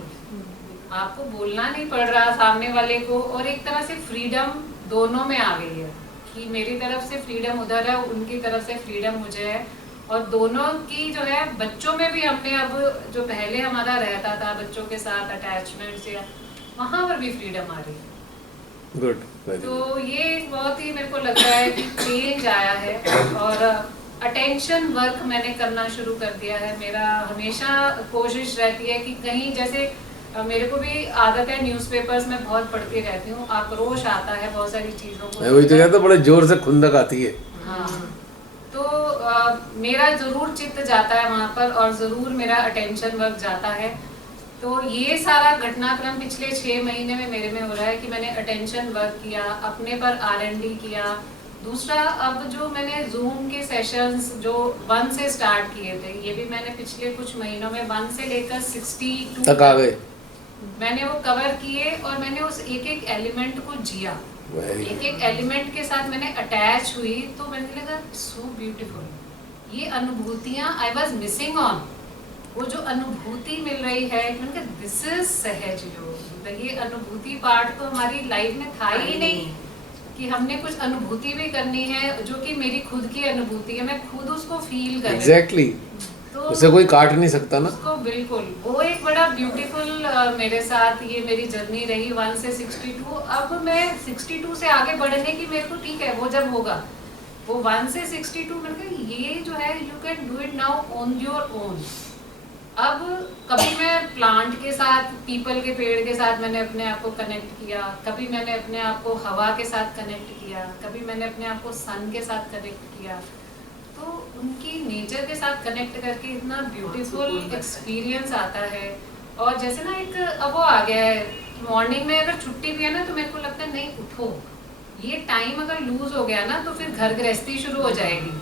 आपको बोलना नहीं पड़ रहा सामने वाले को, और एक तरह से फ्रीडम दोनों में आ गई है कि मेरी तरफ से फ्रीडम उधर है, उनकी तरफ से फ्रीडम मुझे है, और दोनों की जो है बच्चों में भी हमने अब जो पहले हमारा रहता था बच्चों के साथ अटैचमेंट या वहाँ पर भी फ्रीडम आ रही है। गुड, तो ये बहुत ही मेरे को लग रहा है कि चेंज आया है, और अटेंशन वर्क मैंने करना शुरू कर दिया है। मेरा हमेशा कोशिश रहती है कि कहीं जैसे मेरे को भी आदत है न्यूज़पेपर्स में बहुत पढ़ती रहती हूँ, आक्रोश आता है बहुत सारी चीज़ों को, मैं वही तो कहता, बड़े जोर से खुंदक आती है। हाँ, तो मेरा ज़रूर चित्त जाता है वहाँ पर, और ज़रूर मेरा अटेंशन वर्क जाता है। तो ये सारा घटनाक्रम पिछले 6 महीने में मेरे में हो रहा है कि मैंने अटेंशन वर्क किया, अपने पर R&D किया। दूसरा, अब जो मैंने जूम के सेशंस जो 1 से स्टार्ट किए थे, ये भी मैंने पिछले कुछ महीनों में 1 से लेकर 62 तक आ गए, मैंने वो कवर किए, और मैंने उस एक एक एलिमेंट को जिया, एक एक एलिमेंट के साथ मैंने अटैच हुई, तो मैंने लगा सो ब्यूटीफुल, ये अनुभूतियाँ आई वाज मिसिंग ऑन, वो जो अनुभूति मिल रही है, मैंने कहा दिस इज सहज योग। ये अनुभूति पार्ट तो हमारी लाइफ में था ही नहीं कि हमने कुछ अनुभूति भी करनी है जो कि मेरी खुद की अनुभूति है, मैं खुद उसको फील कर रही हूँ। एग्जैक्टली, तो उसे कोई काट नहीं सकता ना उसको, बिल्कुल। वो एक बड़ा ब्यूटीफुल मेरे साथ ये मेरी जर्नी रही 1 से 62। अब मैं 62 से आगे बढ़ने की, मेरे को ठीक है वो जब होगा, वो 1 से 62 मैंने कहा ये जो है you can do it now on your own. अब कभी मैं प्लांट के साथ, पीपल के पेड़ के साथ मैंने अपने आप को कनेक्ट किया, कभी मैंने अपने आप को हवा के साथ कनेक्ट किया, कभी मैंने अपने आप को सन के साथ कनेक्ट किया, तो उनकी नेचर के साथ कनेक्ट करके इतना ब्यूटीफुल एक्सपीरियंस आता है। और जैसे ना एक अब वो आ गया है, मॉर्निंग में अगर छुट्टी भी है ना तो मेरे को लगता है नहीं उठो, ये टाइम अगर लूज हो गया ना तो फिर घर गृहस्थी शुरू हो जाएगी,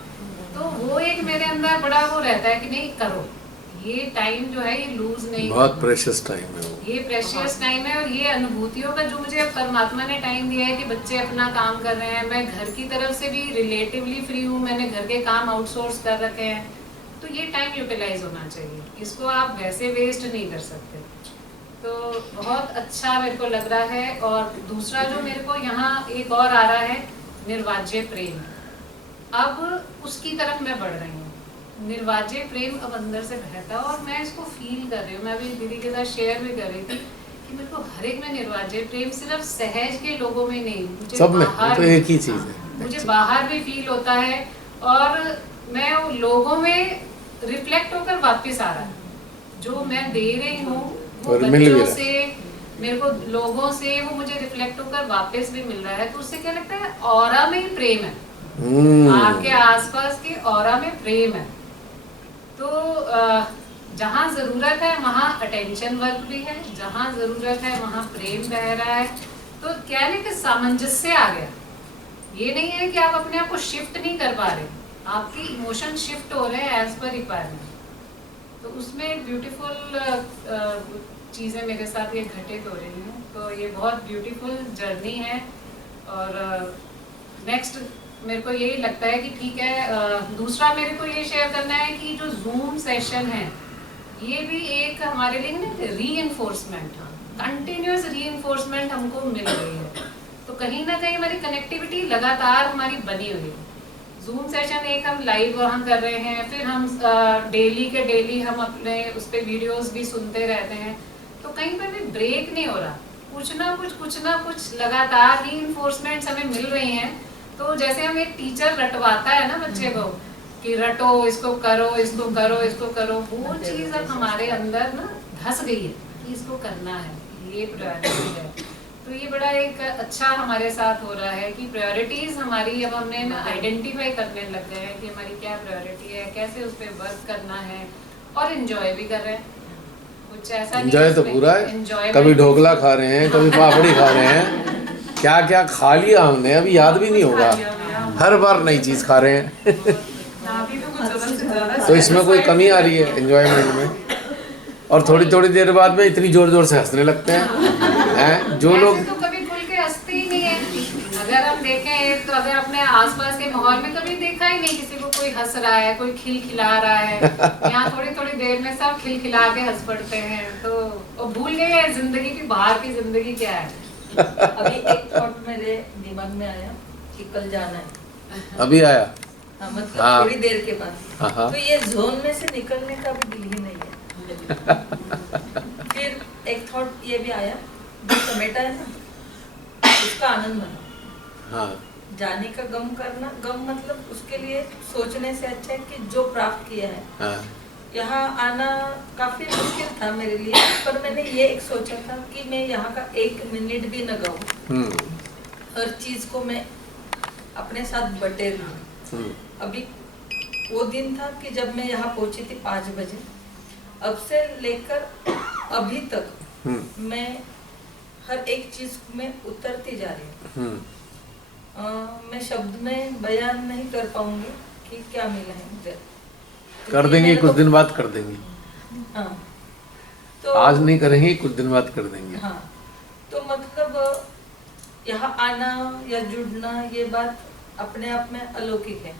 तो वो एक मेरे अंदर बड़ा वो रहता है कि नहीं करो, ये टाइम जो है ये लूज नहीं, बहुत प्रेशियस टाइम है वो, ये प्रेशियस टाइम है। और ये अनुभूतियों का जो मुझे परमात्मा ने टाइम दिया है कि बच्चे अपना काम कर रहे हैं, मैं घर की तरफ से भी रिलेटिवली फ्री हूँ, मैंने घर के काम आउटसोर्स कर रखे हैं, तो ये टाइम यूटिलाइज होना चाहिए, इसको आप वैसे वेस्ट नहीं कर सकते। तो बहुत अच्छा मेरे को लग रहा है। और दूसरा जो मेरे को यहाँ एक और आ रहा है, निर्वाज्य प्रेम, अब उसकी तरफ मैं बढ़ रही हूँ। निर्वाज्य प्रेम अब अंदर से बहता है और मैं इसको फील कर रही हूँ। मैं अभी दीदी के साथ शेयर भी कर रही थी कि मेरे को हर एक में निर्वाज्य प्रेम, सिर्फ सहज के लोगों में नहीं, मुझे सब में, बाहर तो एक ही चीज है, मुझे बाहर भी फील होता है, और मैं लोगों में रिफ्लेक्ट होकर वापस आ रहा है, जो मैं दे रही हूँ वो बच्चों से, मेरे को लोगों से वो मुझे रिफ्लेक्ट होकर वापस भी मिल रहा है। तो उससे क्या लगता है, ऑरा में ही प्रेम है, आपके आसपास के ऑरा में प्रेम है। तो जहाँ ज़रूरत है वहाँ अटेंशन वर्क भी है, जहाँ ज़रूरत है वहाँ प्रेम बह रहा है। तो क्या है कि सामंजस्य आ गया, ये नहीं है कि आप अपने आप को शिफ्ट नहीं कर पा रहे, आपके इमोशन शिफ्ट हो रहे हैं एज पर रिक्वायरमेंट। तो उसमें ब्यूटीफुल चीज़ें मेरे साथ ये घटित हो रही हैं, तो ये बहुत ब्यूटीफुल जर्नी है। और नेक्स्ट मेरे को यही लगता है कि ठीक है, दूसरा मेरे को ये शेयर करना है कि जो जूम सेशन है ये भी एक हमारे लिए ना रीइंफोर्समेंट, कंटिन्यूअस रीइंफोर्समेंट हमको मिल रही है। तो कहीं ना कहीं हमारी कनेक्टिविटी लगातार हमारी बनी हुई है। जूम सेशन एक हम लाइव वहाँ कर रहे हैं, फिर हम डेली के डेली हम अपने उस पर वीडियोस भी सुनते रहते हैं, तो कहीं पर भी ब्रेक नहीं हो रहा, कुछ ना कुछ लगातार रीइंफोर्समेंट्स हमें मिल रही हैं। तो जैसे हम एक टीचर रटवाता है ना बच्चे को कि रटो, इसको करो, इसको करो, इसको करो, वो चीज़ अब हमारे अंदर ना धस गई है कि इसको करना है, ये प्रायोरिटी है। तो ये बड़ा एक अच्छा हमारे साथ हो रहा है कि प्रायोरिटीज हमारी अब हमने ना आइडेंटिफाई करने लग गए हैं कि हमारी क्या प्रायोरिटी है, कैसे उस पर वर्क करना है, और एंजॉय भी कर रहे हैं। कुछ ऐसा नहीं एंजॉय तो पूरा है, कभी ढोकला खा रहे हैं, कभी पापड़ी खा रहे हैं, क्या क्या खा लिया हमने अभी याद भी नहीं होगा, हर बार नई चीज़ खा रहे हैं। तो इसमें कोई कमी आ रही है एंजॉयमेंट में? और थोड़ी थोड़ी देर बाद में इतनी जोर जोर से हंसने लगते हैं जो लोग तो कभी खुल के हंसते ही नहीं है। अगर हम देखें तो अगर अपने आसपास के माहौल में कभी देखा ही नहीं किसी को कोई हंस रहा है, कोई खिलखिला रहा है। यहाँ थोड़ी थोड़ी देर में सब खिलखिला के हंस पड़ते हैं, तो भूल गए हैं जिंदगी की बाहर की जिंदगी क्या है। अभी एक थॉट मेरे दिमाग में आया कि कल जाना है। अभी आया? हाँ, मतलब थोड़ी देर के बाद। हाँ। तो ये जोन में से निकलने का भी दिल ही नहीं है। फिर एक थॉट ये भी आया, जो समेटा है ना उसका आनंद मना। हाँ। जाने का गम करना, गम मतलब उसके लिए सोचने से अच्छा है कि जो प्राप्त किया है। हाँ। यहाँ आना काफी मुश्किल था मेरे लिए, पर मैंने ये एक सोचा था कि मैं यहाँ का 1 मिनट भी न गाऊं, हर चीज को मैं अपने साथ बटे लूं। अभी वो दिन था कि जब मैं यहाँ पहुंची थी 5 बजे, अब से लेकर अभी तक मैं हर एक चीज में उतरती जा रही हूँ। मैं शब्द में बयान नहीं कर पाऊंगी कि क्या मिला है मुझे। कर देंगे, कुछ दिन बाद कर देंगे। हाँ, तो आज नहीं करेंगे, कुछ दिन बाद कर देंगे। हाँ, तो मतलब यहाँ आना या जुड़ना ये बात अपने आप में अलौकिक है।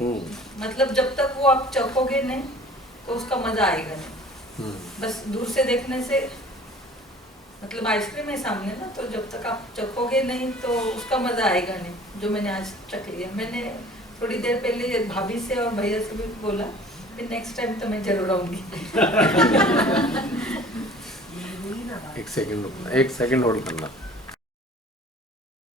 मतलब जब तक वो आप चखोगे नहीं तो उसका मजा आएगा नहीं। बस दूर से देखने से, मतलब आइसक्रीम है सामने ना, तो जब तक आप चखोगे नहीं तो उसका मजा आएगा नहीं, जो मैंने आज चख लिया। मैंने थोड़ी देर पहले भाभी से और भैया से भी बोला कि नेक्स्ट टाइम तो मैं जरूर आऊंगी। एक सेकंड होल्ड करना।